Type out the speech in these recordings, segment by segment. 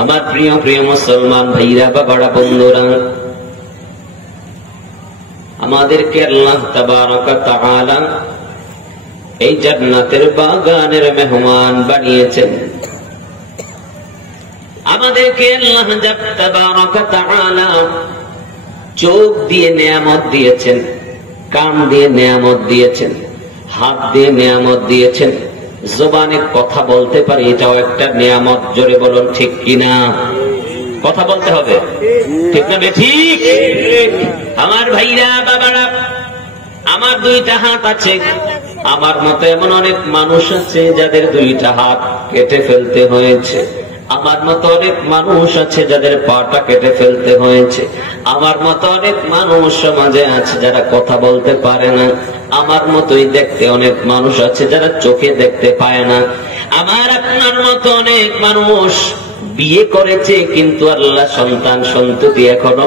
আমার প্রিয় প্রিয় মুসলমান ভাইরা, বাবারা, বন্ধুরা, আমাদেরকে আল্লাহ তাবারক ওয়া তাআলা এই জান্নাতের বাগানের মেহমান বানিয়েছেন। আমাদেরকে আল্লাহ তাবারক ওয়া তাআলা চোখ দিয়ে নেয়ামত দিয়েছেন, কান দিয়ে নেয়ামত দিয়েছেন, হাত দিয়ে নেয়ামত দিয়েছেন, জবানে কথা বলতে পারি, এটাও একটা নেয়ামত। জোরে বলুন ঠিক কিনা? কথা বলতে হবে, ঠিক না ঠিক? আমার ভাইরা, বাবারা, আমার দুইটা হাত আছে। আমার মতো এমন অনেক মানুষ আছে যাদের দুইটা হাত কেটে ফেলতে হয়েছে। আমার মতো অনেক মানুষ আছে যাদের পাটা কেটে ফেলতে হয়েছে। আমার মতো অনেক মানুষ সমাজে আছে যারা কথা বলতে পারে না। আমার মতোই দেখতে অনেক মানুষ আছে যারা চোখে দেখতে পায় না। আমার আপনার মতো অনেক মানুষ বিয়ে করেছে কিন্তু আল্লাহ সন্তান সন্ততি এখনো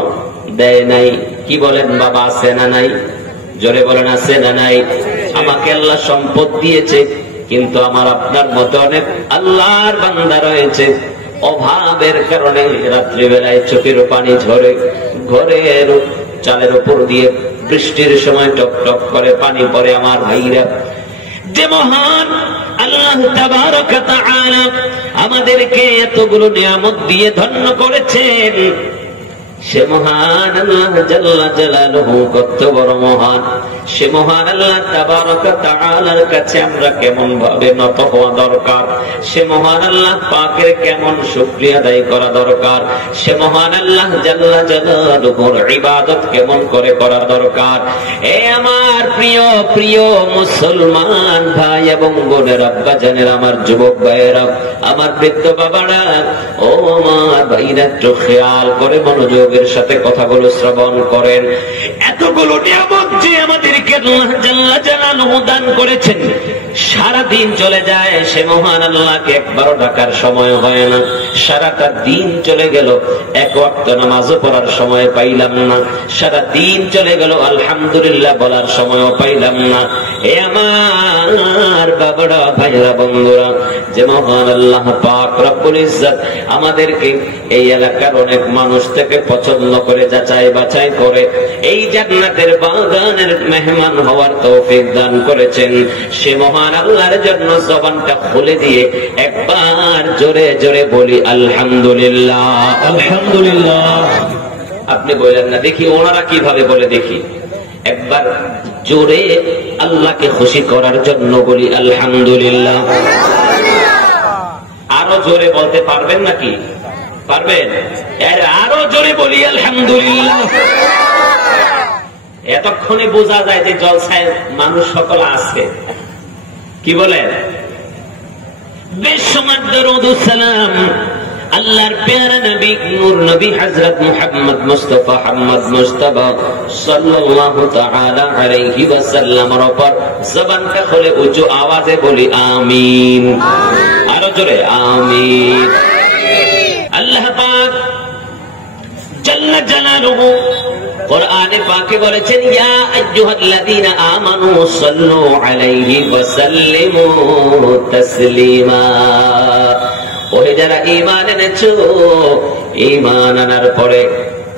দেয় নাই। কি বলেন বাবা, আছে না নাই? জোরে বলেন, আছে না নাই? আমাকে আল্লাহ সম্পদ দিয়েছে কিন্তু আমার আপনার মতো অনেক আল্লাহর বান্দা রয়েছে, অভাবের কারণে রাত্রিবেলায় চোখের পানি ঝরে, ঘরের চালের উপর দিয়ে বৃষ্টির সময় টপ টপ করে পানি পড়ে। আমার ভাইরা, যে মহান আল্লাহ তাবারক ওয়া তাআলা আমাদেরকে এতগুলো নিয়ামত দিয়ে ধন্য করেছেন, সে মহান আল্লাহ জাল্লা জালালুহু কত বড় মহান। সে মহান আল্লাহ তাবারক ওয়া তাআলার কাছে আমরা কেমন ভাবে নত হওয়া দরকার, সে মহান আল্লাহ পাকের কেমন শুকরিয়া আদায় করা দরকার, সে মহান আল্লাহ জাল্লা জালালুহুর ইবাদত কেমন করে করা দরকার। এ আমার প্রিয় প্রিয় মুসলমান ভাই এবং বোনের, আব্বা জানেরা, আমার যুবক ভাইয়েরা, আমার বৃদ্ধ বাবারা, ও আমার ভাইরা, একটু খেয়াল করে মনোযোগের সাথে কথাগুলো শ্রবণ করেন। এতগুলো নিয়ামত যে আমাদেরকে আল্লাহ জাল্লা জালালুহু দান করেছেন, সারা দিন চলে যায়, সে মহান আল্লাহকে একবারও ডাকার সময় হয় না। সারাটা দিন চলে গেল, এক ওয়াক্ত নামাজও পড়ার সময় পাইলাম না। সারা দিন চলে গেল, আলহামদুলিল্লাহ বলার সময়ও পাইলাম না। এ আমার বাবারা, ভাইরা, বন্ধুরা, যে মহান আল্লাহ পাক রব্বুল ইজ্জত আমাদেরকে এই এলাকার অনেক মানুষ থেকে পছন্দ করে যাচাই বাছাই করে এই জান্নাতের বাগানের মেহমান হওয়ার তৌফিক দান করেছেন, সে মহান আল্লাহর জন্য জবানটা খুলে দিয়ে একবার জোরে জোরে বলি আলহামদুলিল্লাহ, আলহামদুলিল্লাহ। আপনি বললেন না, দেখি ওনারা কিভাবে বলে, দেখি একবার জোরে আল্লাহকে খুশি করার জন্য বলি আলহামদুলিল্লাহ। আরো জোরে বলতে পারবেন নাকি? পারবেন? আরো জোরে বলি আলহামদুলিল্লাহ। এতক্ষণে বোঝা যায় যে জলসায় মানুষ সকল আছে। কি বলেন? বেশমার দরুদ ও সালাম আল্লাহর প্যারা নবী, নূর নবী হযরত মুহাম্মদ মুস্তাফা সাল্লাল্লাহু তাআলা আলাইহি ওয়াসাল্লামের উপর জবানটা খুলে উঁচু আওয়াজে বলি আমিন। আরো জোরে আমিন। আল্লাহ পাক জাল্লা জালালুহু কোরআনে পাকে বলেছেন, ইয়া আইয়ুহাল্লাযীনা আমানু সাল্লু আলাইহি ওয়া সাল্লিমু তাসলিমা। ওহে যারা ঈমান এনেছো, ঈমান আনার পরে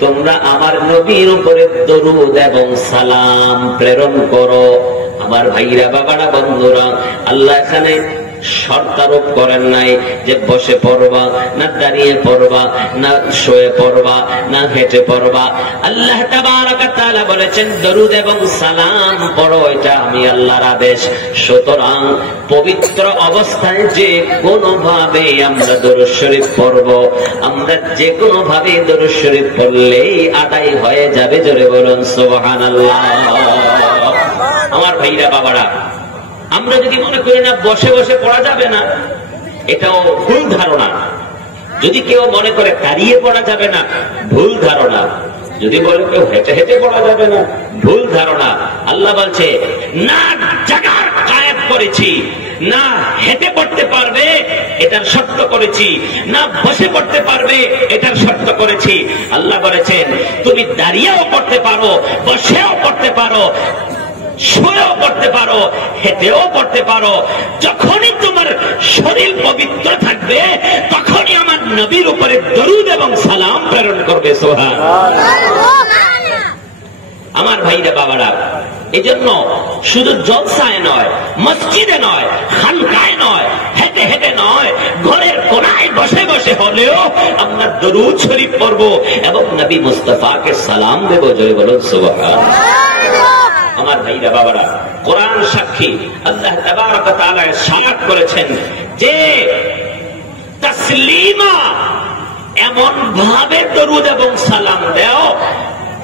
তোমরা আমার নবীর উপরে দরুদ এবং সালাম প্রেরণ করো। আমার ভাইরা, বাবারা, বন্ধুরা, আল্লাহ এখানে শর্ত আরোপ করেন নাই যে বসে পড়বা, না দাঁড়িয়ে পড়বা, না শুয়ে পড়বা, না হেঁটে পড়বা। আল্লাহ তাবারক ওয়া তাআলা বলেছেন দরুদ এবং সালাম পড়ো, এটা আমি আল্লাহর আদেশ। সুতরাং পবিত্র অবস্থায় যে কোনো ভাবে আমরা দরুদ শরীফ পড়ব, আমরা যে কোনো ভাবে দরুদ শরীফ পড়লেই আদায় হয়ে যাবে। জোরে বলুন সুবহানাল্লাহ। আমার ভাইরা, বাবারা, আমরা যদি মনে করি না বসে বসে পড়া যাবে না, এটাও ভুল ধারণা। যদি কেউ মনে করে দাঁড়িয়ে পড়া যাবে না, ভুল ধারণা। যদি বলে কেউ হেঁটে হেঁটে পড়া যাবে না, ভুল ধারণা। আল্লাহ বলছে, না জায়গার গায়েব করেছি, না হেঁটে পড়তে পারবে এটার শর্ত করেছি, না বসে পড়তে পারবে এটার শর্ত করেছি। আল্লাহ বলেছেন তুমি দাঁড়িয়েও পড়তে পারো, বসেও পড়তে পারো, শুয়েও পড়তে পারো, হেঁটেও পড়তে পারো। যখনই তোমার শরীর পবিত্র থাকবে তখনই আমার নবীর উপরে দরুদ এবং সালাম প্রেরণ করবে। সুবহানাল্লাহ। আমার ভাইরা বাবারা, এজন্য শুধু জলসায় নয়, মসজিদে নয়, খানকায় নয়, হেঁটে হেঁটে নয়, ঘরের কোনায় বসে বসে হলেও আমরা দরুদ শরীফ পড়ব এবং নবী মুস্তাফাকে সালাম দেব। জয় বলুন সুবহানাল্লাহ। আমার ভাইরা বাবারা, কোরআন সাক্ষী, আল্লাহ তাবারক ওয়া তাআলা ইরশাদ করেছেন যে তাসলিমা, এমন ভাবে দরুদ এবং সালাম দাও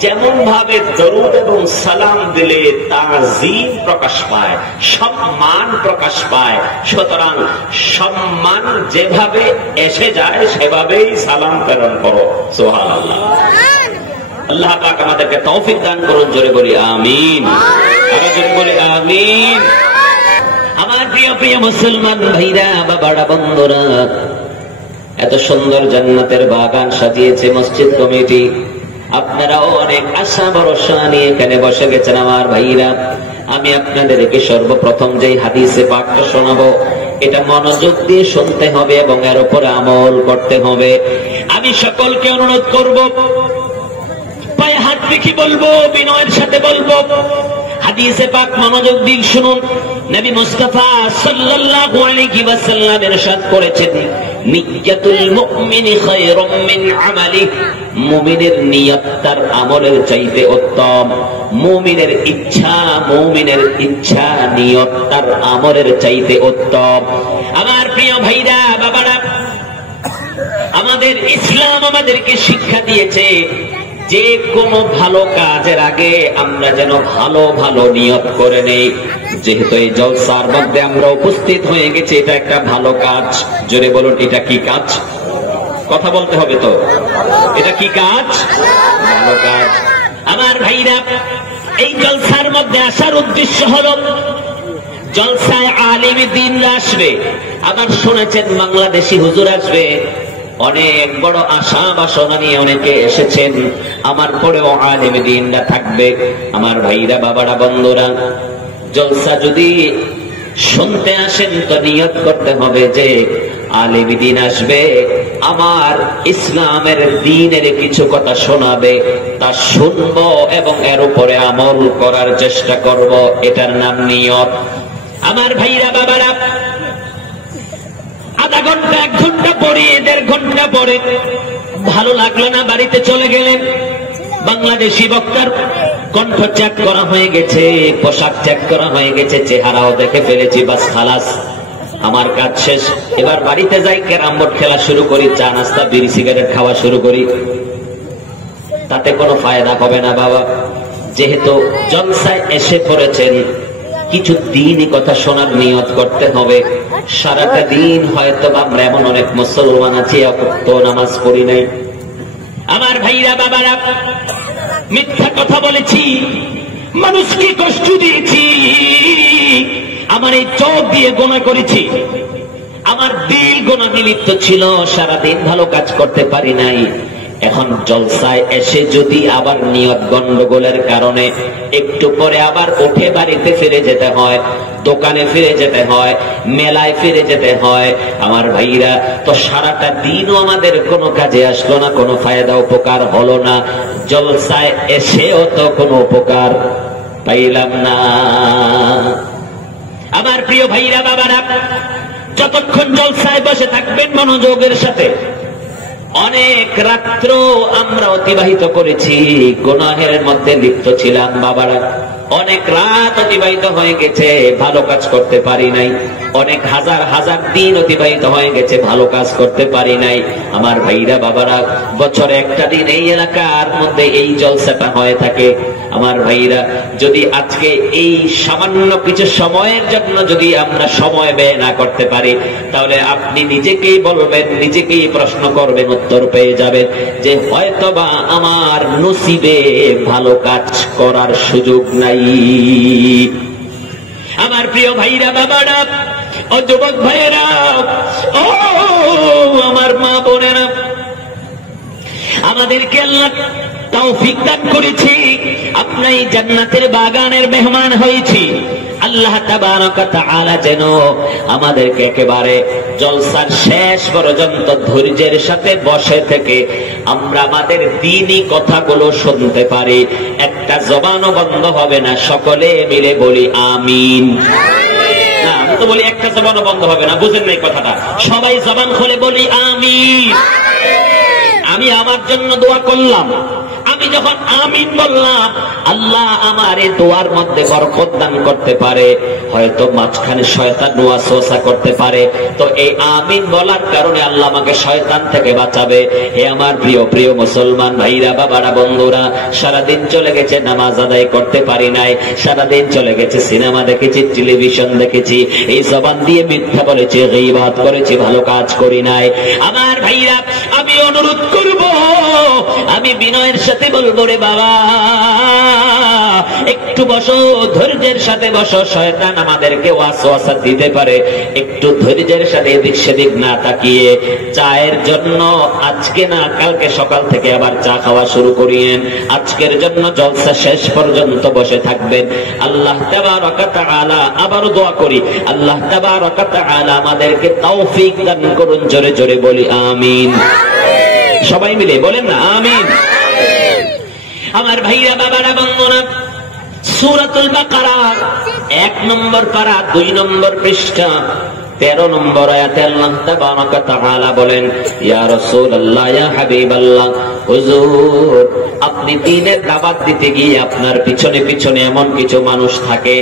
যেমন ভাবে দরুদ এবং সালাম দিলে তাজিম প্রকাশ পায়, সম্মান প্রকাশ পায়। সুতরাং সম্মান যেভাবে এসে যায় সেভাবেই সালাম প্রেরণ করো। সুবহানাল্লাহ। আল্লাহ পাক আমাদেরকে তৌফিক দান করুন। জোরে বলি আমিন। আরো জোরে বলি আমিন। আমার প্রিয় প্রিয় মুসলমান ভাইরা বাবারা বন্ধুরা, এত সুন্দর জান্নাতের বাগান সাজিয়েছে মসজিদ কমিটি। আপনারাও অনেক আশা ভরসা নিয়ে এখানে বসে গেছেন। আমার ভাইরা, আমি আপনাদেরকে সর্বপ্রথম যেই হাদিসে পাকটা শোনাবো, এটা মনোযোগ দিয়ে শুনতে হবে এবং এর উপরে আমল করতে হবে। আমি সকলকে অনুরোধ করব, পায়ে হাত রেখে বলবো, বিনয়ের সাথে বলবো, হাদিসে পাক মনোযোগ দিয়ে শুনুন। নবী মুস্তাফা সাল্লাল্লাহু আলাইহি ওয়াসাল্লাম ইরশাদ করেছেন, নিয়াতুল মুমিনি খায়রুম মিন আমালি। মুমিনের নিয়ত তার আমলের চাইতে উত্তম। মুমিনের ইচ্ছা নিয়ত তার আমলের চাইতে উত্তম। আমার প্রিয় ভাইরা বাবারা, আমাদের ইসলাম আমাদেরকে শিক্ষা দিয়েছে যে কোনো ভালো কাজের আগে আমরা যেন ভালো ভালো নিয়ত করে নেই। যেহেতু এই জলসার মধ্যে আমরা উপস্থিত হয়ে গেছি, এটা একটা ভালো কাজ। জোরে বলুন, এটা কি কাজ? কথা বলতে হবে তো, এটা কি কাজ? ভালো কাজ। আমার ভাইরা, এই জলসার মধ্যে আসার উদ্দেশ্য হলো, জলসায় আলেমে দ্বীনরা আসবে। আবার শুনেছেন বাংলাদেশি হুজুর আসবে। অনেক বড় আশা বাসনা নিয়ে অনেকে এসেছেন। আমার পরেও আলেমে দ্বীনরা থাকবে। আমার ভাইরা বাবারা বন্ধুরা, জলসা যদি শুনতে আসেন তো নিয়ত করতে হবে যে আলেমে দ্বীন আসবে, আমার ইসলামের দ্বীনের কিছু কথা শোনাবে, তা শুনবো এবং এর উপরে আমল করার চেষ্টা করব। এটার নাম নিয়ত। আমার ভাইরা বাবারা, আধা ঘন্টা, 1 ঘন্টা পরে, 1.5 ঘন্টা পরে ভালো লাগলো না, বাড়িতে চলে গেলেন। বাংলাদেশি বক্তার কণ্ঠ চেক করা হয়ে গেছে, পোশাক চেক করা হয়ে গেছে, চেহারাও দেখে ফেলেছি, বাস খালাস, আমার কাজ শেষ। এবার বাড়িতে যাই, ক্যারাম বোর্ড খেলা শুরু করি, চা নাস্তা বিড়ি সিগারেট খাওয়া শুরু করি। তাতে কোনো ফায়দা হবে না বাবা। যেহেতু জলসায় এসে পড়েছেন, কিছু দিনই কথা শোনার নিয়ত করতে হবে। সারাটা দিন হয়তো আমরা এমন অনেক মুসলমান আছি তো নামাজ পড়ি নাই। আমার ভাইরা বাবারা, মিথ্যা কথা বলেছি, মানুষকে কষ্ট দিয়েছি, আমার এই চোখ দিয়ে গোনা করেছি, আমার দিল গোনায় লিপ্ত ছিল, সারাদিন ভালো কাজ করতে পারি নাই। এখন জলসায় এসে যদি আবার নিয়ত গন্ডগোলের কারণে একটু পরে আবার উঠে বাড়িতে ফিরে যেতে হয়, দোকানে ফিরে যেতে হয়, মেলায় ফিরে যেতে হয়, আমার ভাইরা, তো সারাটা দিনও আমাদের কোনো কাজে আসলো না, কোনো ফায়দা উপকার হলো না। জলসায় এসেও তো কোনো উপকার পাইলাম না। আমার প্রিয় ভাইরা বাবারা, যতক্ষণ জলসায় বসে থাকবেন মনোযোগের সাথে, অনেক রাত্র আমরা অতিবাহিত করেছি, গুনাহের মধ্যে লিপ্ত ছিলাম বাবারা। অনেক রাত অতিবাহিত হয়ে গেছে, ভালো কাজ করতে পারি নাই। অনেক হাজার হাজার দিন অতিবাহিত হয়ে গেছে, ভালো কাজ করতে পারি নাই। আমার ভাইরা বাবারা, বছরে একটা দিন এই এলাকার মধ্যে এই জলসাটা হয়ে থাকে। আমার ভাইরা, যদি আজকে এই সামান্য কিছু সময়ের জন্য যদি আমরা সময় ব্যয় না করতে পারি, তাহলে আপনি নিজেকেই বলবেন, নিজেকেই প্রশ্ন করবেন, উত্তর পেয়ে যাবেন যে হয়তোবা আমার নসিবে ভালো কাজ করার সুযোগ নাই। আমার প্রিয় ভাইরা বাবারা, ও যুবক ভাইয়েরা, ও আমার মা বোনেরা, আমাদেরকে আল্লাহ তৌফিক দান করেছি। আমরা এই জান্নাতের বাগানের মেহমান হয়েছি। আল্লাহ তাবারক ওয়া তাআলা যেন আমাদেরকে একেবারে জলসার শেষ পর্যন্ত ধৈর্যের সাথে বসে থেকে আমরা আমাদের দ্বীনি কথাগুলো শুনতে পারি। একটা জবানও বন্ধ হবে না, সকলে মিলে বলি আমিন। না, আমি তো বলি একটা জবানও বন্ধ হবে না, বুঝেন না এই কথাটা? সবাই জবান খুলে বলি আমিন। আমি আমার জন্য দোয়া করলাম, আমি যখন আমিন বললাম, আল্লাহ আমার এই দোয়ার মধ্যে বরকত দান করতে পারে, হয়তো মাঝখানে শয়তান ওয়াসওয়াসা করতে পারে, তো এই আমিন বলার কারণে আল্লাহ আমাকে শয়তান থেকে বাঁচাবে। হে আমার প্রিয় প্রিয় মুসলমান ভাইরা, বাবারা, বন্ধুরা, সারাদিন চলে গেছে নামাজ আদায় করতে পারি নাই, সারাদিন চলে গেছে সিনেমা দেখেছি, টেলিভিশন দেখেছি, এই জবান দিয়ে মিথ্যা বলেছি, গীবত করেছি, ভালো কাজ করি নাই। আমার ভাইরা, আমি অনুরোধ করব, আমি বিনয়ের সাথে বলবো, রে বাবা একটু বসো, ধৈর্যের সাথে বসো। শয়তান আমাদেরকে ওয়াসওয়াসা দিতে পারে, একটু ধৈর্যের সাথে এদিক সেদিক না তাকিয়ে চায়ের জন্য আজকে না কালকে সকাল থেকে আবার চা খাওয়া শুরু করিয়েন। আজকের জন্য জলসা শেষ পর্যন্ত বসে থাকবেন। আল্লাহ তাবারক ওয়া তাআলা, আবারও দোয়া করি, আল্লাহ তাবারক ওয়া তাআলা আমাদেরকে তৌফিক দান করুন। জোরে জোরে বলি আমিন। সবাই মিলে বলেন না আমিন। আমার ভাইরা, বাবারা, বন্ধুরা, সূরাতুল বাকারা 1 নম্বর পারা 2 নম্বর পৃষ্ঠা 13 নম্বর আয়াতে আল্লাহ তাবারক ওয়া তাআলা বলেন, ইয়া রাসূলুল্লাহ, ইয়া হাবিবাল্লাহ, হুজুর আপনি দ্বীনের দাওয়াত দিতে গিয়ে আপনার পিছনে পিছনে এমন কিছু মানুষ থাকে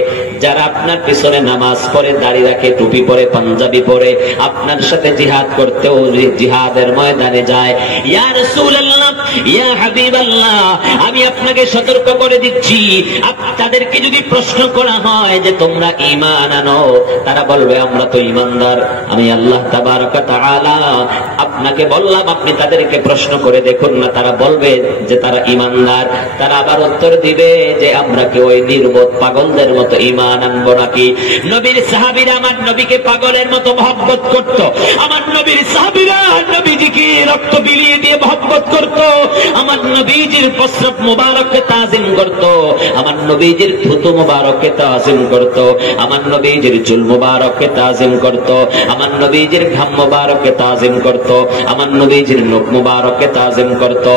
যারা আপনার পিছনে নামাজ পড়ে, দাড়ি রাখে, টুপি পরে, পাঞ্জাবি পরে, আপনার সাথে জিহাদ করতেও জিহাদের ময়দানে যায়। ইয়া রাসূলুল্লাহ, ইয়া হাবিবাল্লাহ, আমি আপনাকে সতর্ক করে দিচ্ছি, তাদেরকে যদি প্রশ্ন করা হয় যে তোমরা ঈমান আনো, তারা বলবে আমরা তো ঈমানদার। আমি আল্লাহ তাবারক ওয়া তাআলা আপনাকে বললাম, আপনি তাদেরকে প্রশ্ন করে দেখুন না, তারা বলবে যে তারা ঈমানদার। তারা আবার উত্তর দিবে যে আমরা কি ওই নির্বোধ পাগলদের মতো ঈমান আনবো নাকি? নবীর সাহাবীরা আমার নবীকে পাগলের মতো মহব্বত করত, আমার নবীর সাহাবীরা নবীজিকে রক্ত বিলিয়ে দিয়ে মহব্বত করত, আমার নবীজির প্রস্রাব মুবারককে তাজিম করত, আমার নবীজির থুতু মুবারককে তাজিম করত, আমার নবীজির চুল মুবারককে তাজিম করত, আমার নবীজির ঘাম মুবারককে তাজিম করত, আমার নবীজির নখ মুবারককে তাজিম করত।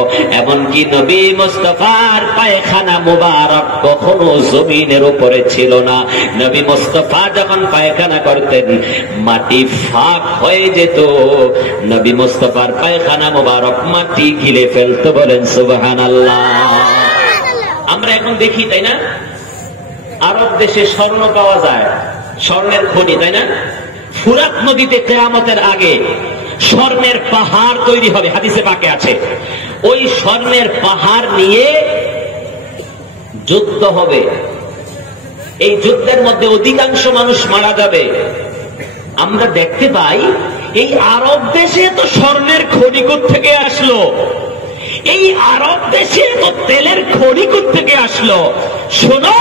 এমনকি নবী মুস্তাফার পায়খানা মুবারক কখনো জমিনের উপরে ছিল না। নবী মুস্তাফা যখন পায়খানা করতেন মাটি ফাঁক হয়ে যেত, নবী মুস্তাফার পায়খানা মুবারক মাটি গিলে ফেলতো। বলেন সুবহানাল্লাহ। আমরা এখন দেখি, তাই না, আরব দেশে স্বর্ণ পাওয়া যায়, স্বর্ণের খনি, তাই না? ফুরাত নদীতে কিয়ামতের আগে স্বর্ণের পাহাড় তৈরি হবে, হাদিসে পাকে আছে। ওই স্বর্ণের পাহাড় নিয়ে যুদ্ধ হবে, এই যুদ্ধের মধ্যে অধিকাংশ মানুষ মারা যাবে। আমরা দেখতে পাই এই আরব দেশে তো স্বর্ণের খনি থেকে আসলো, এই আরব দেশে তো তেলের খনি থেকে আসলো। শোনো,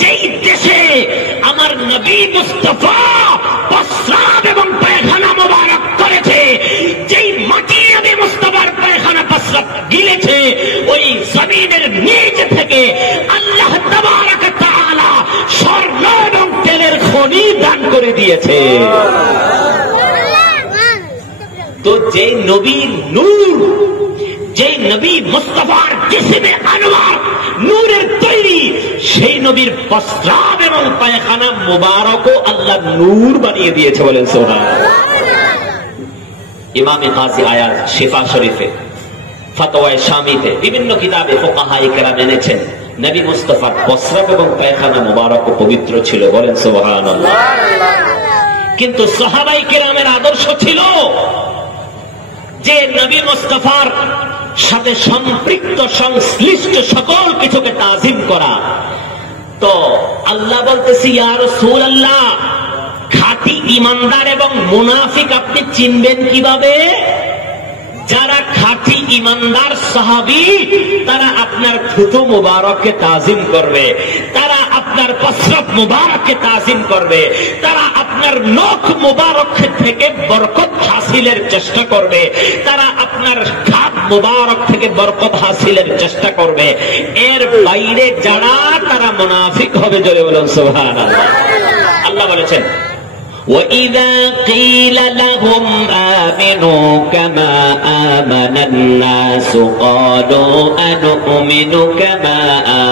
যেই দেশে আমার নবী মুস্তাফা প্রস্রাব এবং পায়খানা মুবারক করেছে, যেই মাটি নবী মুস্তাফার পায়খানা প্রস্রাব গিলেছে, ওই জমিনের নিচ থেকে আল্লাহ তাবারক ওয়া তাআলা স্বর্ণ এবং তেলের খনি দান করে দিয়েছে। তো যেই নবীর নূর, যে নবী মুস্তাফার জিসমে আনোয়ার নূরের তৈরি, সেই নবীর প্রস্রাব এবং পায়খানা মুবারকও আল্লাহ নূর বানিয়ে দিয়েছে। বলেন সুবহানাল্লাহ। ইমামে কাজী আয়াত শিফা শরীফে, ফতোয়ায়ে শামিতে, বিভিন্ন কিতাবে ফুকাহায়ে কেরাম এনেছেন নবী মুস্তাফার প্রস্রাব এবং পায়খানা মুবারক পবিত্র ছিল। বলেন সুবহানাল্লাহ। কিন্তু সাহাবায়ে কেরামের আদর্শ ছিল যে নবী মুস্তাফার সাথে সম্পৃক্ত সংশ্লিষ্ট সকল কিছুকে তাজিম করা। তো আল্লাহ বলতেছি, ইয়া রাসূলুল্লাহ, খাঁটি ঈমানদার এবং মুনাফিক আপনি চিনবেন কিভাবে? যারা খাঁটি ঈমানদার সাহাবী, তারা আপনার থুতু মুবারককে তাজিম করবে, তারা আপনার প্রস্রাব মুবারককে তাজিম করবে, তারা আপনার নখ মুবারক থেকে বরকত হাসিলের চেষ্টা করবে, তারা আপনার খাদ্য মুবারক থেকে বরকত হাসিলের চেষ্টা করবে। এর বাইরে যারা তারা মুনাফিক হবে। জোরে বলুন সুবহানাল্লাহ। আল্লাহ বলেছেন وَإِذَا قِيلَ لَهُمْ آمِنُوا كَمَا آمَنَ النَّاسُ قَالُوا أَنُؤْمِنُ كَمَا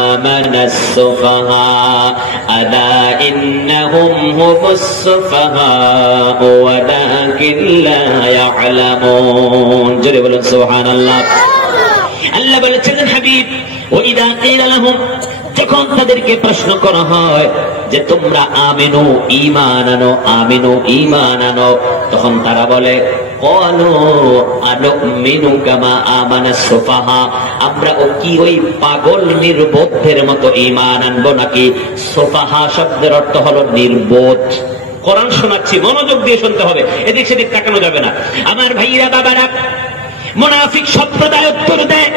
آمَنَ السُّفَهَاءُ أَلَا إِنَّهُمْ هُمُ السُّفَهَاءُ وَلَكِنْ لَا يَعْلَمُونَ জোরে বলুন সুবহানাল্লাহ। আল্লাহ বলেছেন হাবিব وَإِذَا قِيلَ لَهُمْ যখন তাদেরকে প্রশ্ন করা হয় যে তোমরা আমিনু ঈমান আনো, আমিনু ঈমান আনো, তখন তারা বলে ক্বালু আনুমিনু কামা আমানাস সুফাহা, আমরা ওই পাগল নির্বোধের মতো ঈমান আনবো নাকি? সুফাহা শব্দের অর্থ হলো নির্বোধ। কোরআন শোনাচ্ছি, মনোযোগ দিয়ে শুনতে হবে, এদিক সেদিক তাকানো যাবে না। আমার ভাইরা বাবারা, মুনাফিক সম্প্রদায় উত্তর দেয়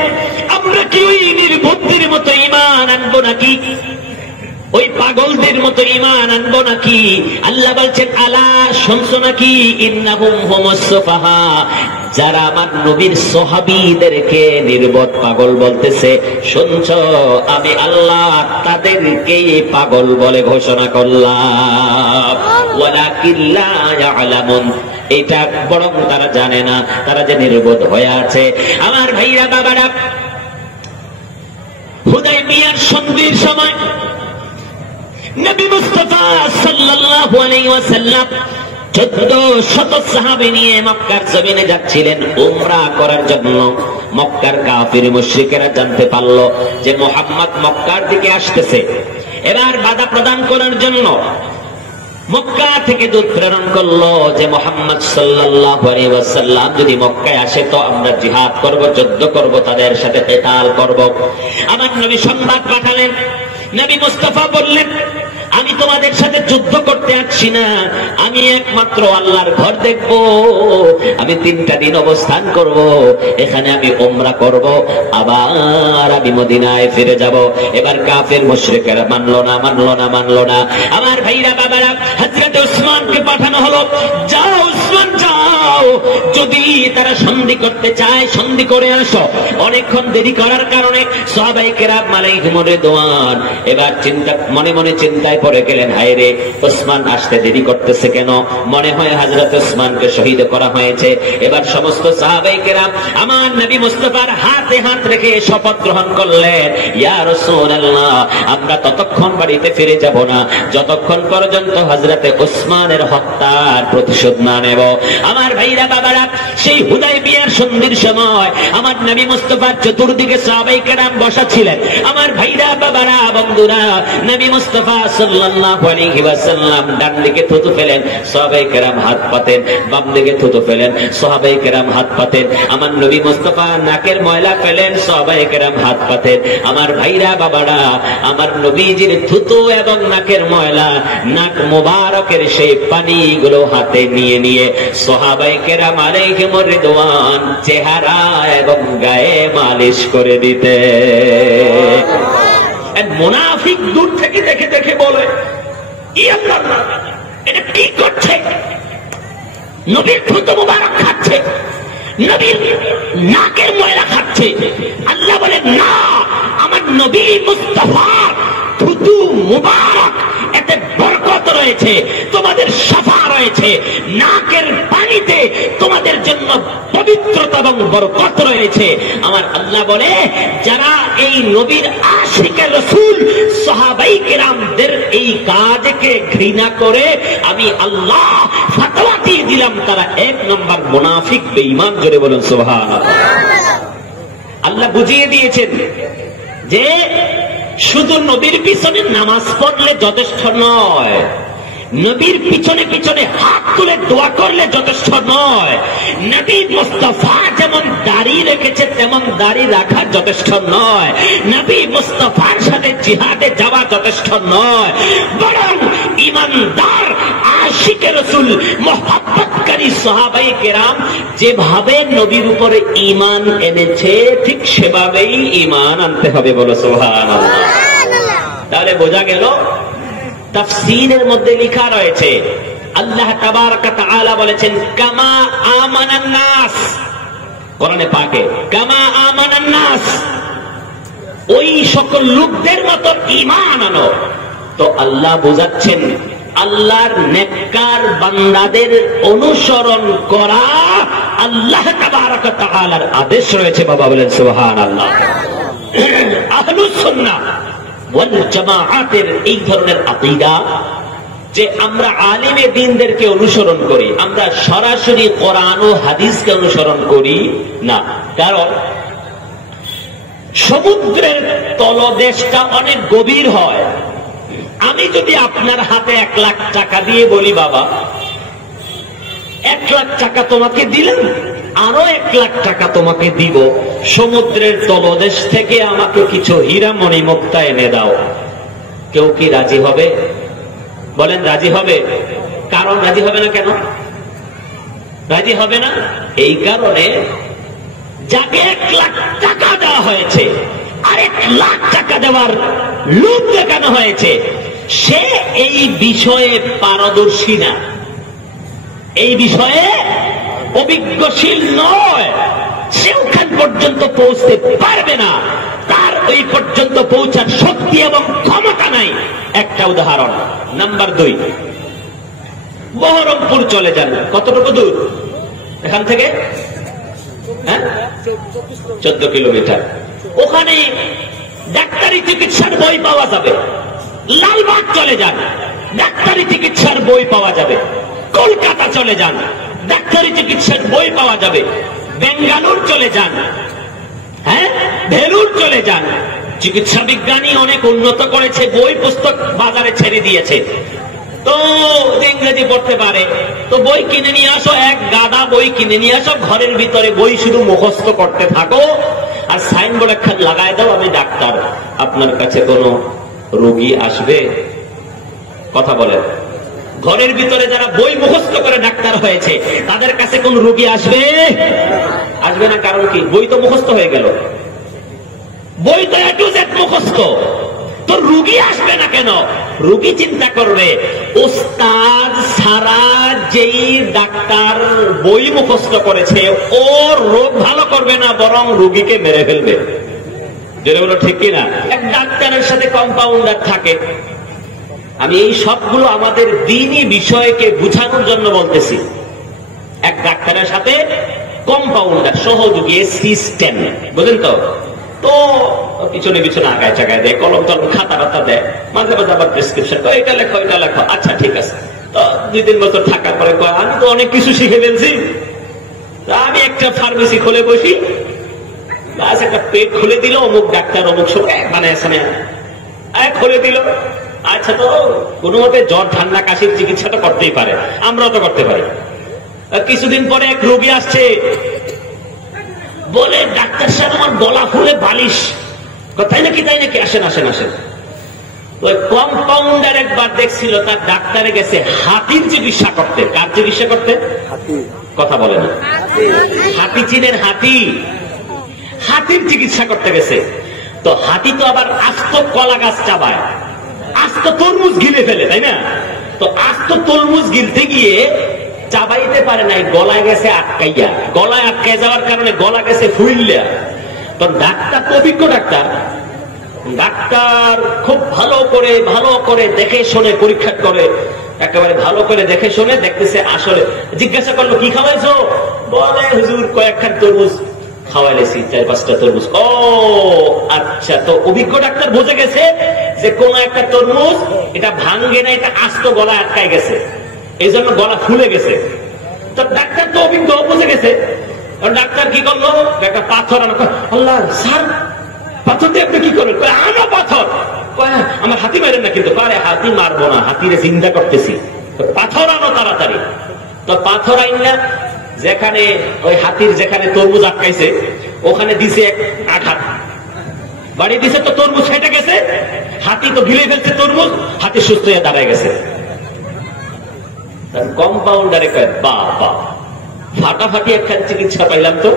আমরা কি ওই নির্বোধের মতো ঈমান আনবো নাকি? ওই পাগলদের মতো ঈমান আনবো নাকি? আল্লাহ বলছেন আলা, শুনছো নাকি? ইন্নাহুম হুমুস সুফাহা, যারা আমার নবীর সাহাবীদেরকে নির্বোধ পাগল বলতেছে, শুনছো? আমি আল্লাহ তাদেরকেই পাগল বলে ঘোষণা করলাম। ওয়ালাকিন লা ইয়ালামুন, এটা বরং তারা জানে না, তারা যে নির্বোধ হয়ে আছে। আমার ভাইরা বাবারা, হুদায়বিয়ার সন্ধির সময় নবী মুস্তাফা সাল্লাল্লাহু আলাইহি ওয়াসাল্লাম 1400 সাহাবী নিয়ে মক্কার জমিনে যাচ্ছিলেন উমরা করার জন্য। মক্কার কাফির মুশরিকেরা জানতে পারলো যে মুহাম্মদ মক্কার দিকে আসতেছে। এবার বাধা প্রদান করার জন্য মক্কা থেকে দূত প্রেরণ করলো যে মুহাম্মদ সাল্লাল্লাহু আলাইহি ওয়াসাল্লাম যদি মক্কায় আসে তো আমরা জিহাদ করব, যুদ্ধ করব, তাদের সাথে কিতাল করব। আমার নবী সংবাদ পাঠালেন। নবী মুস্তাফা বললেন আমি তোমাদের সাথে যুদ্ধ করতে আসছি না, আমি একমাত্র আল্লাহর ঘর দেখব, আমি 3টা দিন অবস্থান করব, এখানে আমি উমরা করব, আবার আমি মদিনায় ফিরে যাব। এবার কাফের মুশরিকেরা মানলো না। আমার ভাইরা বাবারা, হযরত উসমানকে পাঠানো হলো, যাও উসমান যাও, যদি তারা সন্ধি করতে চায় সন্ধি করে আসো। অনেকক্ষণ দেরি করার কারণে সাহাবায়ে কেরাম আলাইহিমুর রিদওয়ান এবার মনে মনে চিন্তায় পড়ে গেলেন, হায় রে, উসমান আসতে দেরি করতেছে কেন? মনে হয় হযরত উসমানকে শহীদ করা হয়েছে। এবার সমস্ত সাহাবায়ে কেরাম আমার নবী মুস্তাফার হাতে হাত রেখে শপথ গ্রহণ করলেন, ইয়া রাসূলুল্লাহ, আমরা ততক্ষণ বাড়িতে ফিরে যাব না যতক্ষণ পর্যন্ত হযরত উসমানের হত্যার প্রতিশোধ না নেব। আমার ভাইরা বাবারা, সেই হুদায়বিয়ার সন্ধির সময় আমার নবী মুস্তাফার চতুর্দিকে সাহাবায়ে কেরাম বসা ছিলেন। আমার ভাইরা বাবারা, বন্ধুরা, নবী মুস্তাফা সাল্লাল্লাহু আলাইহি ওয়াসাল্লাম ডান দিকে থুতু ফেলেন, সাহাবায়ে কেরাম হাত পাতেন, বাম দিকে থুতু ফেলেন, সাহাবায়ে কেরাম হাত পাতেন। আমার নবী মুস্তাফা নাকের ময়লা ফেলেন, সাহাবায়ে কেরাম হাত পাতেন। আমার ভাইরা বাবারা, আমার নবীজির থুতু এবং নাকের ময়লা, নাক মুবারকের সেই পানিগুলো হাতে নিয়ে নিয়ে সাহাবায়ে কেরাম আলাইহিমুর রিদওয়ান চেহারা এবং গায়ে মালিশ করে দিতে। মুনাফিক দূর থেকে দেখে দেখে বলে, এটা কি করছে? নবীর থুতু মুবারক খাচ্ছে, নবীর নাকের ময়লা খাচ্ছে। আল্লাহ বলেন না, আমার নবী মুস্তাফার থুতু মুবারক এতে বরকত রয়েছে, তোমাদের সাফা রয়েছে, নাকের পানিতে তোমাদের জন্য পবিত্রতা এবং বরকত রয়েছে। আমার আল্লাহ বলে, যারা এই নবীর আশিকে রাসূল সাহাবায়ে কেরামদের এই কাজকে ঘৃণা করে আমি আল্লাহ ফতোয়া দিয়ে দিলাম, তারা 1 নম্বর মুনাফিক, বেঈমান। জোরে বলুন সুবহানাল্লাহ। আল্লাহ বুঝিয়ে দিয়েছেন যে শুধু নবীর পিছনে নামাজ পড়লে যথেষ্ট নয়, নবীর পিছনে পিছনে হাত তুলে দোয়া করলে যথেষ্ট নয়, নবী মুস্তাফা যেমন দাড়ি রেখেছে তেমন দাড়ি রাখা যথেষ্ট নয়, নবী মুস্তাফার সাথে জিহাদে যাওয়া যথেষ্ট নয়, বরং ঈমানদার আশিকে রাসূল মুহাব্বতকারী সাহাবায়ে কেরাম যেভাবে নবীর উপরে ঈমান এনেছে ঠিক সেভাবেই ঈমান আনতে হবে। বলো সুবহানাল্লাহ। তাহলে বোঝা গেল, তাফসীরের মধ্যে লেখা রয়েছে আল্লাহ তাবারক ওয়া তাআলা বলেছেন কামা আমানান নাস, কোরআনে পাকে কামা আমানান নাস, ওই সকল লোকদের মতো ঈমান আনো। তো আল্লাহ বোঝাচ্ছেন আল্লাহর নেককার বান্দাদের অনুসরণ করা আল্লাহ তাবারক ওয়া তাআলার আদেশ রয়েছে। বাবা বলেন সুবহানাল্লাহ। আহলুস সুন্নাহ ওয়াল জামাআতের এই ধরনের আকীদা যে আমরা আলেমে দ্বীনদেরকে অনুসরণ করি, আমরা সরাসরি কোরআন ও হাদিসকে অনুসরণ করি না। কারণ সমুদ্রের তলদেশটা অনেক গভীর হয়। আমি যদি আপনার হাতে 1 লাখ টাকা দিয়ে বলি বাবা 1 লাখ টাকা তোমাকে দিলাম, আরো 1 লাখ টাকা তোমাকে দিব, সমুদ্রের তলদেশ থেকে আমাকে কিছু হীরা মণি মুক্তা এনে দাও, কেউ কি রাজি হবে? বলেন রাজি হবে? কারণ রাজি হবে না কেন? রাজি হবে না এই কারণে যাকে 1 লাখ টাকা দেওয়া হয়েছে আর 1 লাখ টাকা দেওয়ার লোভ দেখানো হয়েছে, সে এই বিষয়ে পারদর্শী না, এই বিষয়ে অভিজ্ঞশীল নয়, সে ওখান পর্যন্ত পৌঁছতে পারবে না, তার ওই পর্যন্ত পৌঁছার শক্তি এবং ক্ষমতা নাই। একটা উদাহরণ, নাম্বার 2, বহরমপুর চলে যান। কতটুকু দূর এখান থেকে? 14 কিলোমিটার। ওখানে ডাক্তারি চিকিৎসার বই পাওয়া যাবে। লালবাগ চলে যান, ডাক্তারি চিকিৎসার বই পাওয়া যাবে। কলকাতা চলে যান, ডাক্তারি চিকিৎসার বই পাওয়া যাবে। বেঙ্গালুর চলে যান, ভেলুর চলে যান। চিকিৎসা বিজ্ঞানী অনেক উন্নত করেছে, বই পুস্তক বাজারে ছেড়ে দিয়েছে। তো ইংরেজি পড়তে পারে, তো বই কিনে নিয়ে আসো, 1 গাদা বই কিনে নিয়ে আসো, ঘরের ভিতরে বই শুধু মুখস্থ করতে থাকো, আর সাইনবোর্ড একখান লাগাই দাও, আমি ডাক্তার। আপনার কাছে কোনো রোগী আসবে? কথা বলেন। ঘরের ভিতরে যারা বই মুখস্থ করে ডাক্তার হয়েছে তাদের কাছে কোন রোগী আসবে? আসবে না। কারণ কি? বই তো মুখস্থ হয়ে গেল, বই তো A to Z মুখস্থ, তো রোগী আসবে না কেন? রোগী চিন্তা করবে ওস্তাদ সারা যেই ডাক্তার বই মুখস্থ করেছে ও রোগ ভালো করবে না, বরং রোগীকে মেরে ফেলবে। যেটা বলো ঠিক কিনা? এক ডাক্তারের সাথে কম্পাউন্ডার থাকে। আমি এই সবগুলো আমাদের দ্বীনি বিষয়কে বুঝানোর জন্য বলতেছি। এক ডাক্তারের সাথে কম্পাউন্ডার, সহযোগী, সিস্টেম, বুঝলেন তো? তো পিছনে পিছনে আগায় চাগায় দেয়, কলম টলম খাতা টাতা দেয়, মাঝে মাঝে আবার প্রেসক্রিপশন, এটা লেখো এটা লেখো, আচ্ছা ঠিক আছে। তো 2-3 বছর থাকার পরে আমি তো অনেক কিছু শিখে ফেলছি, আমি একটা ফার্মেসি খুলে বসি, একটা পেট খুলে দিল, অমুক ডাক্তার অমুক সময় মানে খুলে দিল। আচ্ছা, তো কোনো মতে জ্বর ঠান্ডা কাশির চিকিৎসাটা করতেই পারে, আমরাও তো করতে পারি। কিছুদিন পরে এক রোগী আসছে, বলে ডাক্তার সাহেব আমার গলা ফুলে বালিশ। তাই নাকি? তাই নাকি? আসেন আসেন আসেন। ওই কম্পাউন্ডার একবার দেখছিল তার ডাক্তারে গেছে হাতির চিকিৎসা করতে। কার চিকিৎসা করতে? কথা বলে না। হাতি চিনের? হাতি, হাতির চিকিৎসা করতে গেছে। তো হাতি তো আবার আস্ত কলা গাছ চাবায়, আস্ত তরমুজ গিলে ফেলে, তাই না? তো আস্ত তরমুজ গিলতে গিয়ে চাবাইতে পারে নাই, গলায় গেছে আটকাইয়া। গলায় আটকাই যাওয়ার কারণে গলা গেছে ফুইল্লা। তো ডাক্তার তো অভিজ্ঞ ডাক্তার, ডাক্তার খুব ভালো করে দেখে শুনে পরীক্ষা করে, একেবারে ভালো করে দেখে শুনে দেখতেছে আসলে। জিজ্ঞাসা করলো কি খাওয়াইছো? বলে হুজুর কয়েকখান তরমুজ খাওয়াইলেছি, 4-5টা তরমুজ। ও আচ্ছা। তো অভিজ্ঞ ডাক্তার বুঝে গেছে যে কোন একটা তরমুজ এটা ভাঙ্গে না, এটা আস্ত গলায় আটকায় গেছে, এই জন্য গলা ফুলে গেছে। তো ডাক্তার তো অভিজ্ঞ, বুঝে গেছে। ডাক্তার কি করলো? একটা পাথর আনো। আল্লাহ স্যার, পাথর দিয়ে আপনি কি করেন? আনো পাথর। আমার হাতি মারেন না কিন্তু। আরে হাতি মারবো না, হাতিরে চিন্তা করতেছি, পাথর আনো তাড়াতাড়ি। তো পাথর আইন না, যেখানে ওই হাতির যেখানে তরমুজ আটকাইছে ওখানে দিছে এক আঘাত, বাড়ি দিছে। তো তরমুজ ফেটে গেছে, হাতি তো গিলে ফেলছে তরমুজ, হাতি সুস্থ হয়ে দাঁড়ায় গেছে। কম্পাউন্ডারে কয় বাবা, ফাটাফাটি একখান চিকিৎসা পাইলাম তো,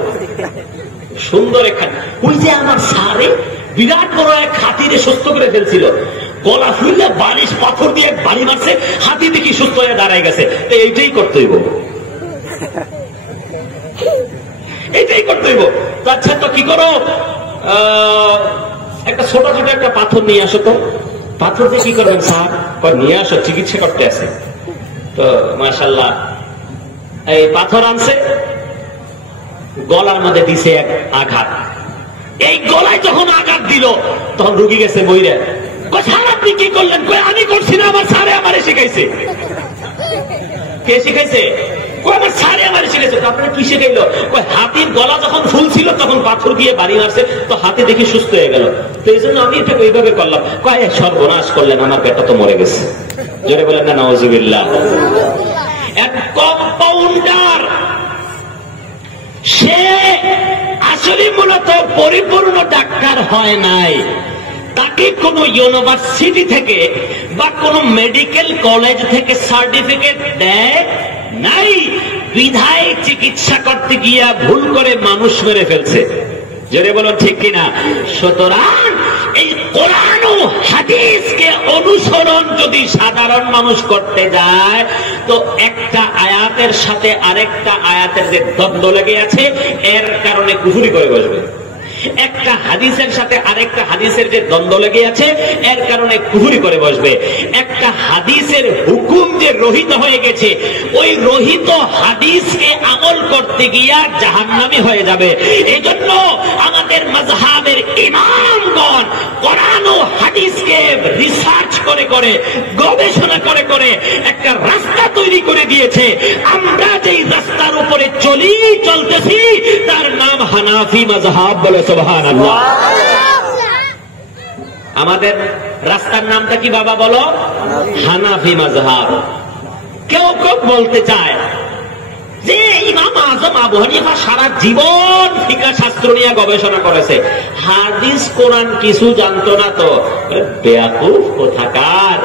সুন্দর একখান। ওই যে আমার সারে বিরাট বড় এক হাতিরে সুস্থ করে ফেলছিল, গলা ফুললে বালিশ পাথর দিয়ে বাড়ি মারছে, হাতি দেখি সুস্থ হয়ে দাঁড়ায় গেছে। তো এইটাই করতে হইব, এইটাই করতে হইব। আচ্ছা তো কি করো, একটা ছোট ছোট একটা পাথর নিয়ে আসো। তো পাথর দিয়ে কি করবেন স্যার? নিয়ে আসো, চিকিৎসা করতে আছে। তো মাশাআল্লাহ এই পাথর আনছে, গলার মধ্যে দিছে এক আঘাত। এই গলায় যখন আঘাত দিল তখন রুগী গেছে বইরা। স্যার আপনি কি করলেন? আমি করছি না, আমার স্যারে আমারে শিখাইছে। কে শিখাইছে? আমার স্যারে আমারে শিখাইছে। আপনার কি শিখাইলো? হাতির গলা যখন ফুল ছিল তখন পাথর দিয়ে বাড়ি মারছে, তো হাতি দেখি সুস্থ হয়ে গেল, তো এই জন্য আমি এটাকে ওইভাবে করলাম। সর্বনাশ করলেন, আমার পেটটা তো মরে গেছে। জোরে বলেন না নাউজুবিল্লাহ। এক কম্পাউন্ডার, সে আসলে মূলত পরিপূর্ণ ডাক্তার হয় নাই, তাকে কোন ইউনিভার্সিটি থেকে বা কোন মেডিকেল কলেজ থেকে সার্টিফিকেট দেয় নাই, বিধায় চিকিৎসা করতে গিয়া ভুল করে মানুষ মেরে ফেলছে। জোরে বলুন ঠিক কিনা? সুতরাং এই কোরআন ও হাদিসকে অনুসরণ যদি সাধারণ মানুষ করতে যায়, তো একটা আয়াতের সাথে আরেকটা আয়াতের যে দ্বন্দ্ব লেগে আছে, এর কারণে কুফরি করে বসবে। একটা হাদিসের সাথে আরেকটা হাদিসের যে দ্বন্দ্ব লেগে আছে, এর কারণে কুফরি করে বসবে। একটা হাদিসের হুকুম যে রহিত হয়ে গেছে, ওই রহিত হাদিসকে আমল করতে গিয়া জাহান্নামী হয়ে যাবে। এই জন্য আমাদের মাযহাবের ইমামগণ কোরআন ও হাদিসকে রিসার্চ করে করে, গবেষণা করে করে একটা রাস্তা তৈরি করে দিয়েছে। আমরা যেই রাস্তার উপরে চলতেছি তার নাম হানাফি মাযহাব। বলে সুবহানাল্লাহ। আমাদের রাস্তার নামটা কি বাবা বলো? হানাফি মাযহাব। কেউ কেউ বলতে চায় যে ইমাম আযম আবু হানিফা সারা জীবন ফিকহ শাস্ত্র নিয়ে গবেষণা করেছে, হাদিস কোরআন কিছু জানতো না। তো বেয়াকুফ কোথাকার!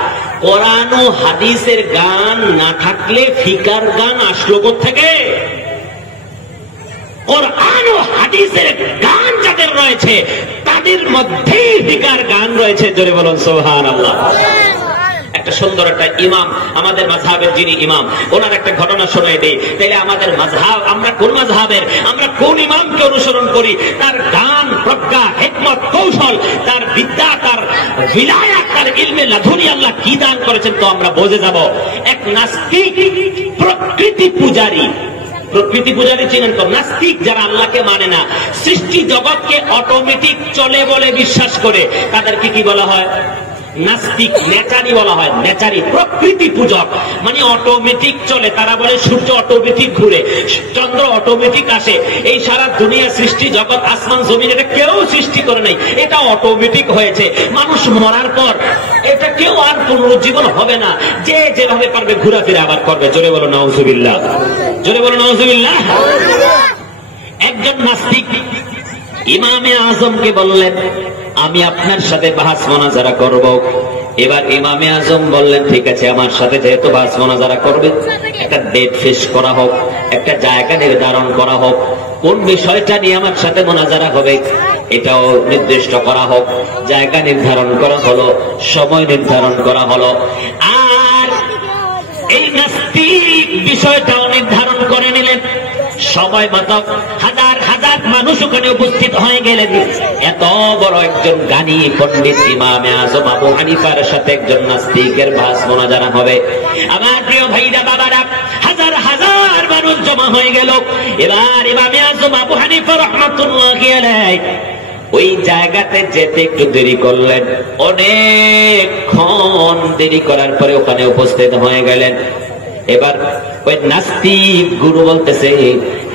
কোরআন ও হাদিসের গান না থাকলে ফিকার গান আসলো কোত্থেকে? কোরআন ও হাদিসের গান যাদের রয়েছে তাদের মধ্যেই ফিকার গান রয়েছে। জোরে বলুন সুবহানাল্লাহ। একটা সুন্দর একটা ইমাম, আমাদের মাযহাবের যিনি ইমাম, ওনার একটা ঘটনা শোনাই দেই। তাইলে আমাদের মাযহাব, আমরা কোন মাযহাবের, আমরা কোন ইমামকে অনুসরণ করি, তার গান, প্রজ্ঞা, হিকমত, কৌশল, তার বিদ্যা, তার বিলায়াত, তার ইলমে লাদুনি আল্লাহ কি দান করেছেন, তো আমরা বুঝে যাব। এক নাস্তিক প্রকৃতি পূজারী, প্রকৃতি পূজারী চিনেন তো? নাস্তিক যারা আল্লাহকে মানে না, সৃষ্টি জগৎকে অটোমেটিক চলে বলে বিশ্বাস করে, তাদেরকে কি বলা হয়? নাস্তিক। নেচারি বলা হয়, নেচারি। প্রকৃতি পূজক মানে অটোমেটিক চলে। তারা বলে সূর্য অটোমেটিক ঘুরে, চন্দ্র অটোমেটিক আসে, এই সারা দুনিয়া সৃষ্টি জগৎ, আসমান জমিন, এটা কেউ সৃষ্টি করে নাই, এটা অটোমেটিক হয়েছে। মানুষ মরার পর এটা কেউ আর পুনরুজ্জীবন হবে না, যে যেভাবে পারবে ঘোরাফেরা আবার করবে। জোরে বলো নাউজুবিল্লাহ, জোরে বলো নাউজুবিল্লাহ। একজন নাস্তিক ইমামে আজমকে বললেন, আমি আপনার সাথে বাহাস মোনাজারা করব। এবার ইমামে আজম বললেন, ঠিক আছে, আমার সাথে যেহেতু বাহাস মোনাজারা করবে, একটা ডেট ফিক্স করা হোক, একটা জায়গা নির্ধারণ করা হোক, কোন বিষয়টা নিয়ে আমার সাথে মোনাজারা হবে এটাও নির্দিষ্ট করা হোক। জায়গা নির্ধারণ করা হলো, সময় নির্ধারণ করা হলো, আর এই নাস্তিক বিষয়টাও নির্ধারণ করে নিলেন। সময় মতো হাজার হাজার মানুষ ওখানে উপস্থিত হয়ে গেলেন। এত বড় একজন জ্ঞানী পণ্ডিত ইমামে আজম আবু হানিফার সাথে একজন নাস্তিকের বাস মোনাজারা হবে। আমার প্রিয় ভাইরা বাবারা, হাজার হাজার মানুষ জমা হয়ে গেল। এবার ইমামে আজম আবু হানিফা রাহমাতুল্লাহি আলাইহি ওই জায়গাতে যেতে একটু দেরি করলেন। অনেকক্ষণ দেরি করার পরে ওখানে উপস্থিত হয়ে গেলেন। এবার ওই নাস্তিক গুরু বলতেছে,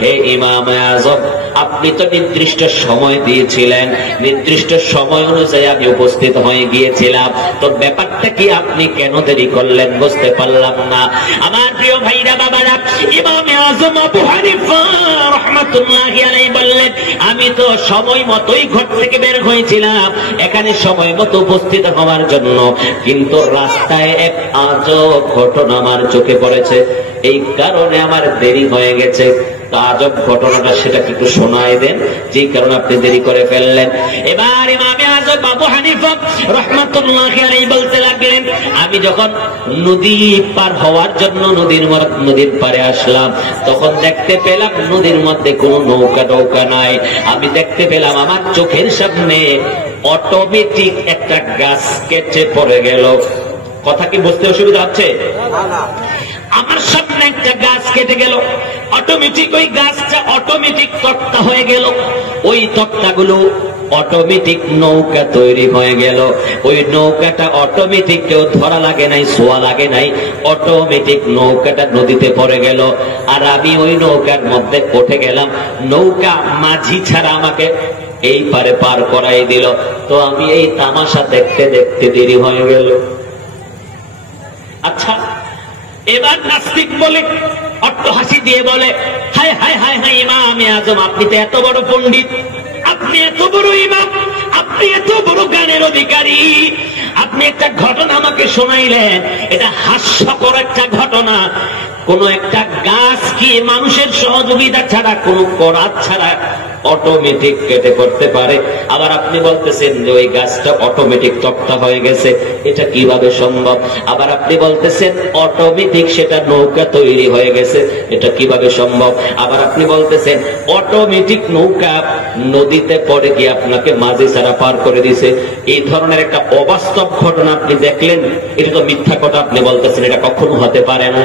হে ইমাম আজম, আপনি তো নির্দিষ্ট সময় দিয়েছিলেন, নির্দিষ্ট সময় অনুযায়ী আমি উপস্থিত হয়ে গিয়েছিলাম, তো ব্যাপারটা কি, আপনি কেন দেরি করলেন? বুঝতে পারলাম না। আমার প্রিয় ভাইরা বাবারা, ইমাম আজম আবু হানিফা রাহমাতুল্লাহি আলাইহি বললেন, আমি তো সময় মতোই ঘর থেকে বের হয়েছিলাম এখানে সময় মতো উপস্থিত হওয়ার জন্য, কিন্তু রাস্তায় এক আজব ঘটনা আমার চোখে পড়েছে, এই কারণে আমার দেরি হয়ে গেছে। আজব ঘটনাটা সেটা একটু শোনায় দেন, যেই কারণে আপনি দেরি করে ফেললেন। এবার ইমামে আযম আবু হানিফা রাহমাতুল্লাহি আলাইহি বলতে লাগলেন, আমি যখন নদী পার হওয়ার জন্য নদীর পারে আসলাম, তখন দেখতে পেলাম নদীর মধ্যে কোনো নৌকা নাই। আমি দেখতে পেলাম আমার চোখের সামনে অটোমেটিক একটা গাছ কেটে পড়ে গেল। কথা কি বুঝতে অসুবিধা হচ্ছে? আমার সামনে একটা গাছ কেটে গেল, অটোমেটিক ওই গাছটা অটোমেটিক তক্তা হয়ে গেল। ওই তক্তাগুলো অটোমেটিক নৌকা তৈরি হয়ে গেল। ওই নৌকাটা অটোমেটিক, কেউ ধরা লাগে নাই, ছোঁয়া লাগে নাই, অটোমেটিক নৌকাটা নদীতে পড়ে গেল। আর আমি ওই নৌকার মধ্যে উঠে গেলাম। নৌকা মাঝি ছাড়া আমাকে এই পারে পার করাই দিল। তো আমি এই তামাশা দেখতে দেখতে দেরি হয়ে গেল। আচ্ছা, এবার নাস্তিক বলে, অট্টহাসি দিয়ে বলে, হায় হায় হায় হায় ইমামে আযম, আপনি তো এত বড় পণ্ডিত, আপনি এত বড় ইমাম, আপনি এত বড় জ্ঞানের অধিকারী, আপনি একটা ঘটনা আমাকে শোনাইলেন, এটা হাস্যকর একটা ঘটনা। কোন একটা গাছ কি মানুষের সহযোগিতা ছাড়া, কোন করাত ছাড়া অটোমেটিক কেটে পড়তে পারে? আবার আপনি বলতেছেন যে ওই গাছটা অটোমেটিক তক্তা হয়ে গেছে, এটা কিভাবে সম্ভব? আবার আপনি বলতেছেন অটোমেটিক সেটা নৌকা তৈরি হয়ে গেছে, এটা কিভাবে সম্ভব? আবার আপনি বলতেছেন অটোমেটিক নৌকা নদীতে পড়ে গিয়ে আপনাকে মাঝি ছাড়া পার করে দিছে। এই ধরনের একটা অবাস্তব ঘটনা আপনি দেখলেন, এটা তো মিথ্যা কথা আপনি বলতেছেন, এটা কখনো হতে পারে না।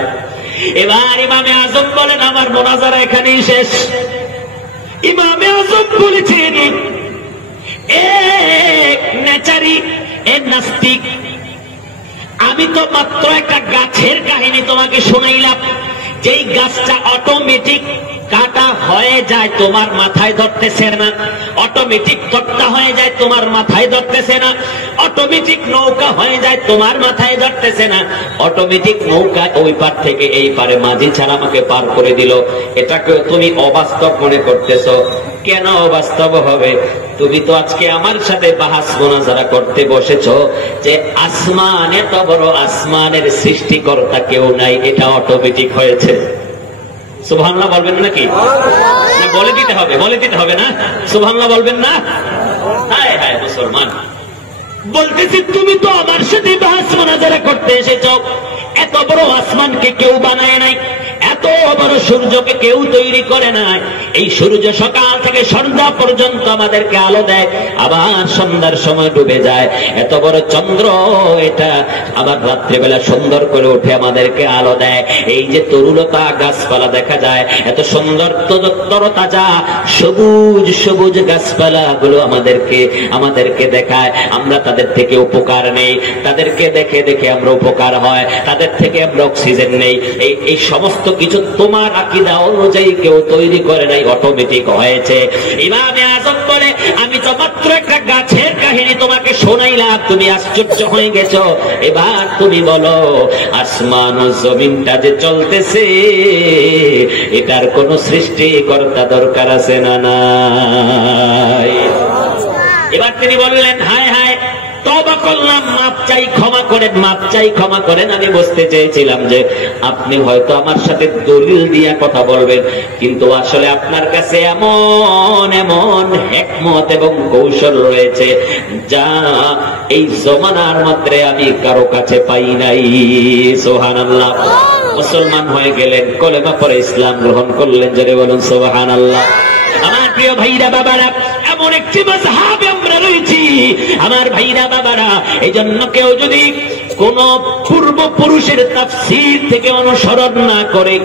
এবার ইমামে আযম বলেন, আমার মুনাজারা এখানেই শেষ। ইমামে আযম বলেছেন, নাস্তিক, আমি তো মাত্র একটা গাছের কাহিনী তোমাকে শোনাইলাম, যেই গাছটা অটোমেটিক কাটা হয়ে যায় তোমার মাথায় ধরতেছে না, অটোমেটিক তক্তা হয়ে যায় তোমার মাথায় ধরতেছে না, অটোমেটিক নৌকা হয়ে যায় তোমার মাথায় ধরতেছে না, অটোমেটিক নৌকা ওই পার থেকে এই পারে মাঝি ছাড়া আমাকে পার করে দিল। এটাকে তুমি অবাস্তব মনে করতেছো। কেন অবাস্তব হবে? তুমি তো আজকে আমার সাথে বাহাস মুনাজারা করতে বসেছো যে আসমান, এত বড় আসমানের সৃষ্টিকর্তা কেউ নাই, এটা অটোমেটিক হয়েছে। সুবহানাল্লাহ বলবেন নাকি? বলে দিতে হবে, বলে দিতে হবে না? সুবহানাল্লাহ বলবেন না? হায় হায় মুসলমান, বলতেছি তুমি তো আমার সাথে বাহাস মুনাজারা করতে এসেছো। এত বড় আসমানকে কেউ বানায় নাই, এত বড় সূর্যকে কেউ তৈরি করে নাই। এই সূর্য সকাল থেকে সন্ধ্যা পর্যন্ত আমাদেরকে আলো দেয়, আবার সন্ধ্যার সময় ডুবে যায়। এত বড় চন্দ্র, এটা আবার রাত্রিবেলা সুন্দর করে উঠে আমাদেরকে আলো দেয়। এই যে তরুলতা গাছপালা দেখা যায়, এত সুন্দর তরতাজা সবুজ সবুজ গাছপালা গুলো আমাদেরকে দেখায়। আমরা তাদের থেকে উপকার নেই, তাদেরকে দেখে দেখে আমরা উপকার হয়, তাদের থেকে আমরা অক্সিজেন নেই। এই সমস্ত কিছু তোমার আকীদা অনুযায়ী কেউ তৈরি করে নাই, অটোমেটিক হয়েছে। ইমামে আযম বলে, আমি তো মাত্র একটা গাছের কাহিনী তোমাকে শোনাইলাম, তুমি আশ্চর্য হয়ে গেছো। এবার তুমি বলো, আসমান ও জমিনটা যে চলতেছে, এটার কোন সৃষ্টিকর্তা দরকার আছে না নাই? এবার তিনি বললেন, হায় হায়, তওবা করলাম, মাপ চাই, ক্ষমা করেন, মাপ চাই, ক্ষমা করেন। আমি বুঝতে চেয়েছিলাম যে আপনি হয়তো আমার সাথে দলিল দিয়ে কথা বলবেন, কিন্তু আসলে আপনার কাছে এমন এমন হিকমত এবং কৌশল রয়েছে যা এই জমানার মধ্যে আমি কারো কাছে পাই নাই। সুবহানাল্লাহ। মুসলমান হয়ে গেলেন, কলেমা পড়ে ইসলাম গ্রহণ করলেন, জোরে বলুন সুবহানাল্লাহ। আমার প্রিয় ভাইরা বাবারা, এমন একটি মাযহাবে আমরা রয়েছি আমার ভাইরা বাবারা। এই জন্য কেউ যদি কোন পূর্বপুরুষের তাফসীর থেকে অনুসরণ না করে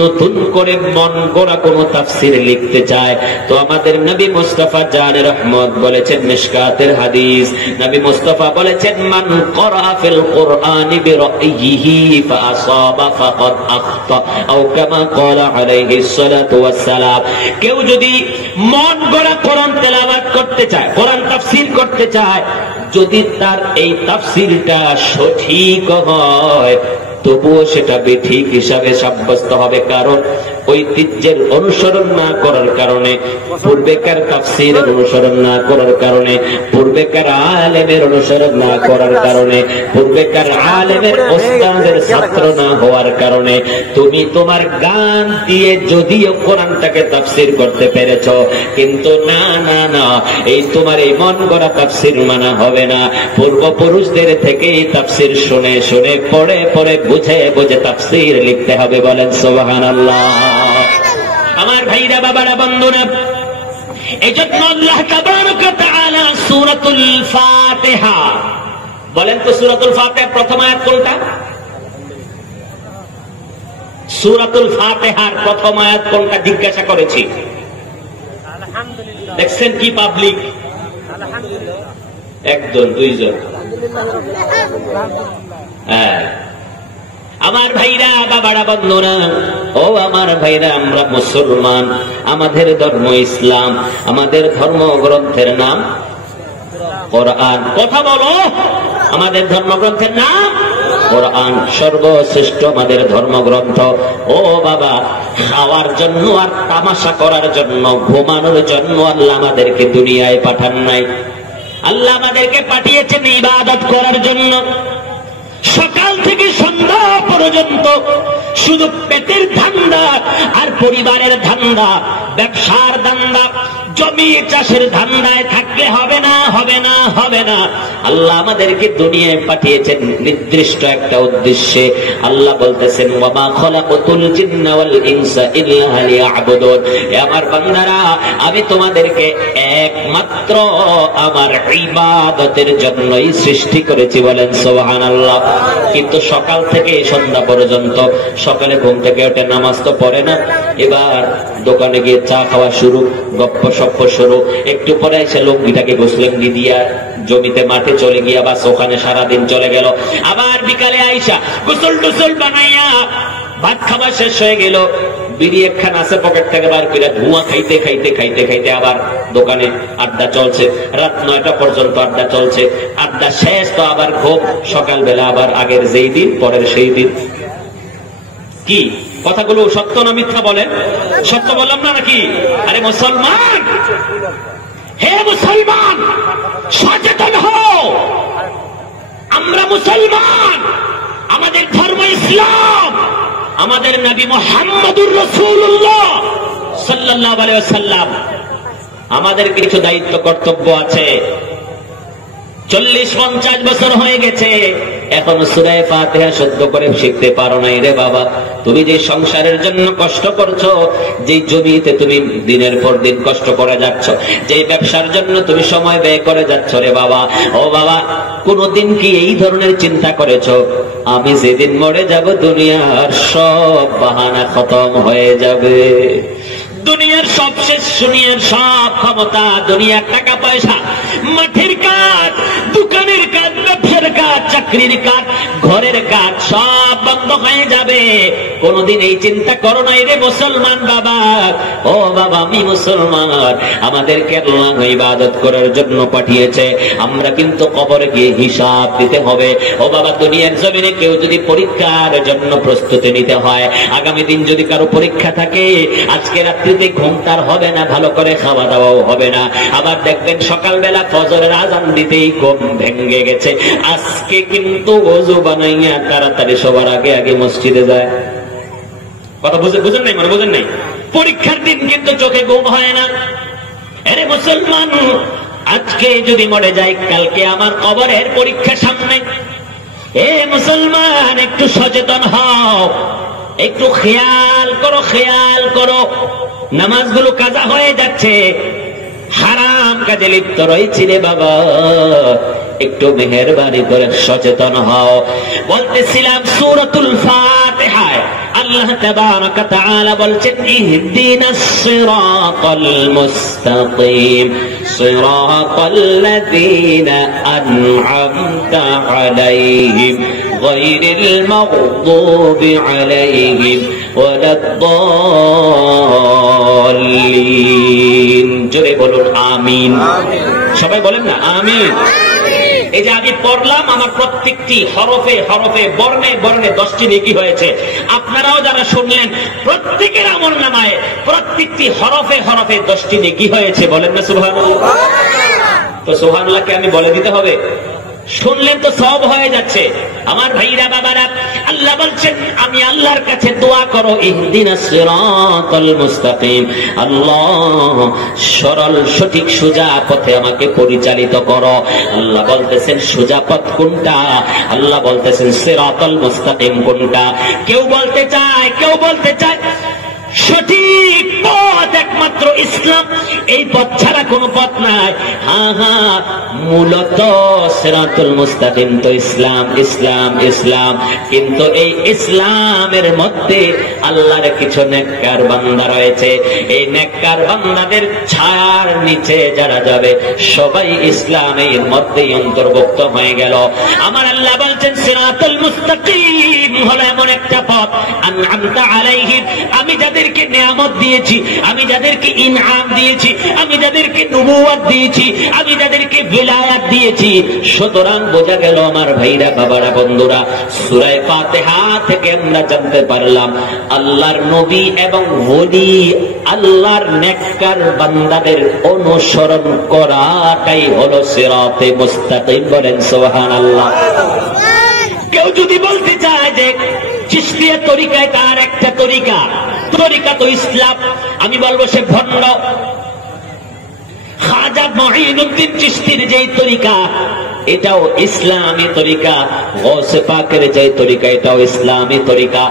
নতুন করে মন গড়া কোন তাফসীর লিখতে চায়, তো আমাদের নবী মুস্তাফা জানে রহমত বলেছেন, মিশকাতের হাদিস, নবী মুস্তাফা বলেছেন, মান ক্বারা ফিল কুরআনি বিরাইহি ফাআসাবা ফাকাদ আখতা, আও কামা ক্বালা আলাইহিস সালাতু ওয়াস সালাম। কেউ যদি মন গড়া কোরআন তেলাওয়াত করতে চায়, কোরআন তাফসীর করতে চায়, যদি তার এই তাফসীরটা সঠিক হয়, তবুও সেটা বেঠিক হিসাবে সাব্যস্ত হবে। কারণ ঐতিহ্যের অনুসরণ না করার কারণে, পূর্বেকার তাফসীরের অনুসরণ না করার কারণে, পূর্বেকার আলেমের অনুসরণ না করার কারণে, পূর্বেকার আলেমের ওস্তাদের ছাত্র না হওয়ার কারণে তুমি তোমার গান দিয়ে যদিও কোরআনটাকে তাফসীর করতে পেরেছ, কিন্তু না না না, এই তোমার এই মন গড়া তাফসীর মানা হবে না। পূর্বপুরুষদের থেকে তাফসীর শুনে শুনে পড়ে পড়ে বুঝে বুঝে তাফসীর লিখতে হবে। বলেন সুবহানাল্লাহ। আমার ভাইরা, বাবারা, বন্ধুরা, এজন্য আল্লাহ তাবারক ওয়া তাআলা সূরাতুল ফাতিহা, বলেন তো সূরাতুল ফাতিহার প্রথম আয়াত কোনটা? সূরাতুল ফাতিহার প্রথম আয়াত কোনটা জিজ্ঞাসা করেছি। দেখছেন কি পাবলিক? একজন দুইজন। হ্যাঁ, আমার ভাইরা, বাবারা, বন্ধুরা, ও আমার ভাইরা, আমরা মুসলমান, আমাদের ধর্ম ইসলাম, আমাদের ধর্মগ্রন্থের নাম কোরআন। কথা বলো, আমাদের ধর্মগ্রন্থের নাম কোরআন, সর্বশ্রেষ্ঠ আমাদের ধর্মগ্রন্থ। ও বাবা, খাওয়ার জন্য আর তামাশা করার জন্য, ঘুমানোর জন্য আল্লাহ আমাদেরকে দুনিয়ায় পাঠান নাই। আল্লাহ আমাদেরকে পাঠিয়েছেন ইবাদত করার জন্য। সকাল থেকে সন্ধ্যা পর্যন্ত শুধু পেটের ধান্দা আর পরিবারের ধান্দা, ব্যবসার ধান্দা, জমি চাষের ধান্দায় থাকলে হবে না, হবে না, হবে না। আল্লাহ আমাদেরকে দুনিয়ায় পাঠিয়েছেন নির্দিষ্ট একটা উদ্দেশ্যে। আল্লাহ বলতেছেন, ওয়া মা খালাকাতুল জিন্না ওয়াল ইনসা ইল্লা লিয়াবুদুন। হে আমার বান্দারা, আমি তোমাদেরকে একমাত্র আমার ইবাদতের জন্যই সৃষ্টি করেছি। বলেন সুবহানাল্লাহ। কিন্তু সকাল থেকে সন্ধ্যা পর্যন্ত, সকালে ঘুম থেকে ওঠে, নামাজ তো পড়ে না, এবার দোকানে গিয়ে চা খাওয়া শুরু, গপ্প সপ্প শুরু, একটু পরে এসে লুঙ্গিটাকে গোসলেন দিয়া জমিতে মাঠে চলে গিয়া বাস ওখানে সারাদিন চলে গেল। আবার বিকালে আইসা গোসল টোসল বানাইয়া ভাত খাবার শেষ হয়ে গেল, বিড়ি একখান আছে পকেট থেকে বার করে ধোঁয়া খাইতে খাইতে খাইতে খাইতে আবার দোকানে আড্ডা চলছে, রাত 9টা পর্যন্ত আড্ডা চলছে। আড্ডা শেষ তো আবার ঘুম, সকালবেলা আবার আগের যেই দিন পরের সেই দিন। কি কথাগুলো সত্য না মিথ্যা বলেন? সত্য বললাম না নাকি? আরে মুসলমান, হে মুসলমান, সচেতন হও। আমরা মুসলমান, আমাদের ধর্ম ইসলাম, আমাদের নবী মুহাম্মদুর রাসূলুল্লাহ সাল্লাল্লাহু আলাইহি ওয়াসাল্লাম, আমাদের কিছু দায়িত্ব কর্তব্য আছে। 40-50 বছর হয়ে গেছে, এখনো সূরা ফাতিহা শুদ্ধ করে শিখতে পারো নাই রে বাবা। তুমি যে সংসারের জন্য কষ্ট করছো, যে জমিতে তুমি দিনের পর দিন কষ্ট করে যাচ্ছ, যে ব্যবসার জন্য তুমি সময় ব্যয় করে যাচ্ছ রে বাবা, ও বাবা, কোনদিন কি এই ধরনের চিন্তা করেছো আমি যেদিন মরে যাব দুনিয়ার সব বাহানা খতম হয়ে যাবে, দুনিয়ার সব শেষ, দুনিয়ার সব ক্ষমতা, দুনিয়ার টাকা পয়সা, মাঠের কাজ, দোকানের কাজ, ব্যবসার কাজ, চাকরির কাজ, ঘরের কাজ সব বন্ধ হয়ে যাবে? কোনদিন এই চিন্তা করো নাই রে মুসলমান বাবা? ও বাবা, আমি মুসলমান, আমাদেরকে আল্লাহ ইবাদত করার জন্য পাঠিয়েছে। আমরা কিন্তু কবরে গিয়ে হিসাব দিতে হবে। ও বাবা, দুনিয়ার জমিনে কেউ যদি পরীক্ষার জন্য প্রস্তুতি নিতে হয়, আগামী দিন যদি কারো পরীক্ষা থাকে, আজকে রাত্রিতে ঘুমটার হবে না, ভালো করে খাওয়া দাওয়াও হবে না। আবার দেখবেন সকালবেলা ফজরের আজান দিতেই ঘুম ভেঙে গেছে। আজকে কিন্তু ওযু বানাইয়া তাড়াতাড়ি সবার আগে আগে মসজিদে যায়। কথা বুঝেন নাই? মানে বুঝেন নাই? পরীক্ষার দিন কিন্তু চোখে ঘুম হয় না। আরে মুসলমান, আজকে যদি মরে যাই, কালকে আমার কবরের পরীক্ষা সামনে। এ মুসলমান, একটু সচেতন হও, একটু খেয়াল করো, খেয়াল করো। নামাজগুলো কাজা হয়ে যাচ্ছে, হারাম কাজে লিপ্ত রয়েছিলে বাবা, একটু মেহেরবানি করে সচেতন হও। বলতেছিলাম সূরাতুল ফাতিহায় আল্লাহ তাবারক ওয়া তাআলা বলছেন, ইহদিনাস সিরাতাল মুস্তাকিম সিরাতাল্লাযীনা আন'আমতা আলাইহিম গায়রিল মাগদুবি আলাইহিম ওয়ালাদ-দাল্লিন। জোরে বলুন আমিন। সবাই বলেন না আমিন। এই যে আমি পড়লাম, আমার প্রত্যেকটি হরফে হরফে বর্ণে বর্ণে 10টি নেকি হয়েছে। আপনারাও যারা শুনলেন, প্রত্যেকের আমলনামায় প্রত্যেকটি হরফে হরফে 10টি নেকি হয়েছে। বলেন না সুবহানাল্লাহ। তো সুবহানাল্লাহকে আমি বলে দিতে হবে, শুনলেন তো সব হয়ে যাচ্ছে। আমার ভাইরা বাবারা, আল্লাহ বলছেন আমি আল্লাহর কাছে দোয়া করো, ইহদিনাস সিরাতাল মুস্তাকিম, আল্লাহ সরল সঠিক সোজা পথে আমাকে পরিচালিত করো। আল্লাহ বলতেছেন সোজা পথ কোনটা, আল্লাহ বলতেছেন সিরাতাল মুস্তাকিম কোনটা। কেউ বলতে চায় সঠিক পথ একমাত্র ইসলাম, এই পথ ছাড়া কোন পথ নাই। হ্যাঁ, মূলত সিরাতুল মুস্তাকিম তো ইসলাম ইসলাম ইসলাম, কিন্তু এই ইসলামের মধ্যে আল্লাহর কিছু নেককার বান্দা রয়েছে। এই নেককার বান্দাদের ছায়ার নিচে যারা যাবে সবাই ইসলামের মধ্যেই অন্তর্ভুক্ত হয়ে গেল। আমার আল্লাহ বলছেন সিরাতুল মুস্তাকিম হলো এমন একটা পথ, আনআমতা আলাইহিম, আমি যাদেরকে নিয়ামত দিয়েছি, আমি যাদেরকে ইনআম দিয়েছি, আমি যাদেরকে নবুয়ত দিয়েছি, আমি যাদেরকে বিলায়াত দিয়েছি। সুতরাং বোঝা গেল আমার ভাইরা বাবারা বন্ধুরা, সূরা ফাতিহা থেকে আমরা জানতে পারলাম আল্লাহর নবী এবং ওলি, আল্লাহর নেককার বান্দাদের অনুসরণ করাটাই হলো সিরাতে মুস্তাকিম। বলেন সুবহানাল্লাহ। কেউ যদি বলতে চায় যে চিশতিয়া তরিকায় তার একটা তরিকা তো ইসলাম, আমি বলবো সে ভণ্ড। খাজা মঈনুদ্দিন চিশতির যেই তরিকা এটাও ইসলামী তরিকা, গৌসে পাকের যে তরিকা এটাও ইসলামী তরিকা।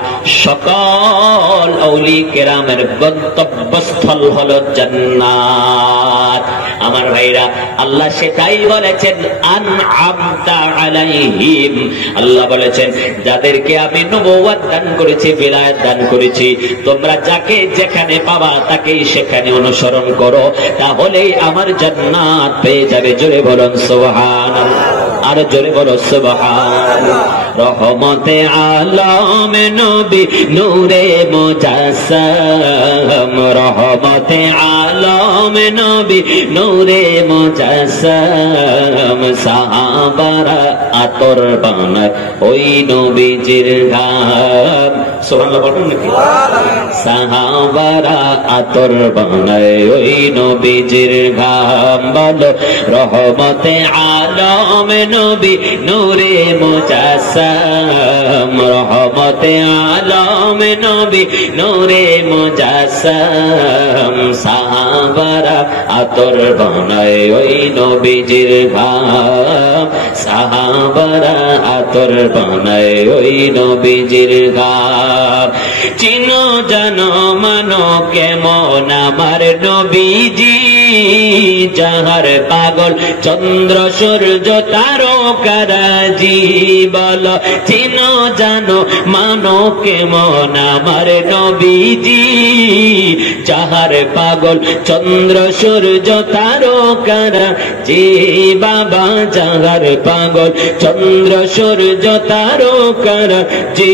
সকল আউলি কেরামের গন্তব্যস্থল হলো জান্নাত। আমার ভাইরা, আল্লাহ সেটাই বলেছেন আনআমতা আলাইহিম, আল্লাহ বলেছেন যাদেরকে আমি নবুয়ত দান করেছি, বিলায়াত দান করেছি, তোমরা যাকে যেখানে পাবা তাকেই সেখানে অনুসরণ করো, তাহলেই আমার জান্নাত পেয়ে যাবে। জোরে বলুন সুবহানাল্লাহ, আর জোরে বলো সুবহানাল্লাহ। রহমতে আলম নবী নূরে মুজাসসাম, রহমতে আলম নবী নূরে মুজাসসাম, সাহাবারা আতর বানায় ওই নবীজির ঘাম। সুবহানাল্লাহ বলুন নাকি? সাহাবারা আতর বানায় ওই নবীজির ঘাম। বলো রহমতে আলম নবী নূরে মুজাসসাম, রহমতে আলম নবী নূরে মুজাসসাম, সাহাবারা আতর বানায় ওই নবীজির ঘাম, সাহাবারা আতর বানায় ওই নবীজির ঘাম। চিনো জানো মানো কেমন আমার নবীজি, যাহার পাগল চন্দ্র সূর্য তারকারাজি। বলো চিনো জানো মানো কেমন আমার নবীজি, যাহার পাগল চন্দ্র সূর্য তারকারাজি। বাবা যাহার পাগল চন্দ্র সূর্য তারকারাজি,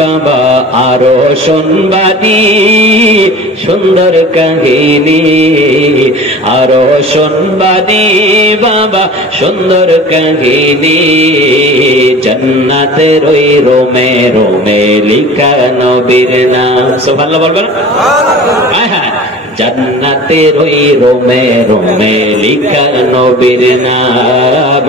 বাবা আরো শুনবানি সুন্দর কাহিনী, আরো শুনবানি বাবা সুন্দর কাহিনী। জান্নাতের ওই রোমে রোমে লিখা নবীর নাম। সুবহানাল্লাহ বলবেন? হ্যাঁ হ্যাঁ। জান্নাতের ওই রোমে রোমে লিখা নবীর নাম,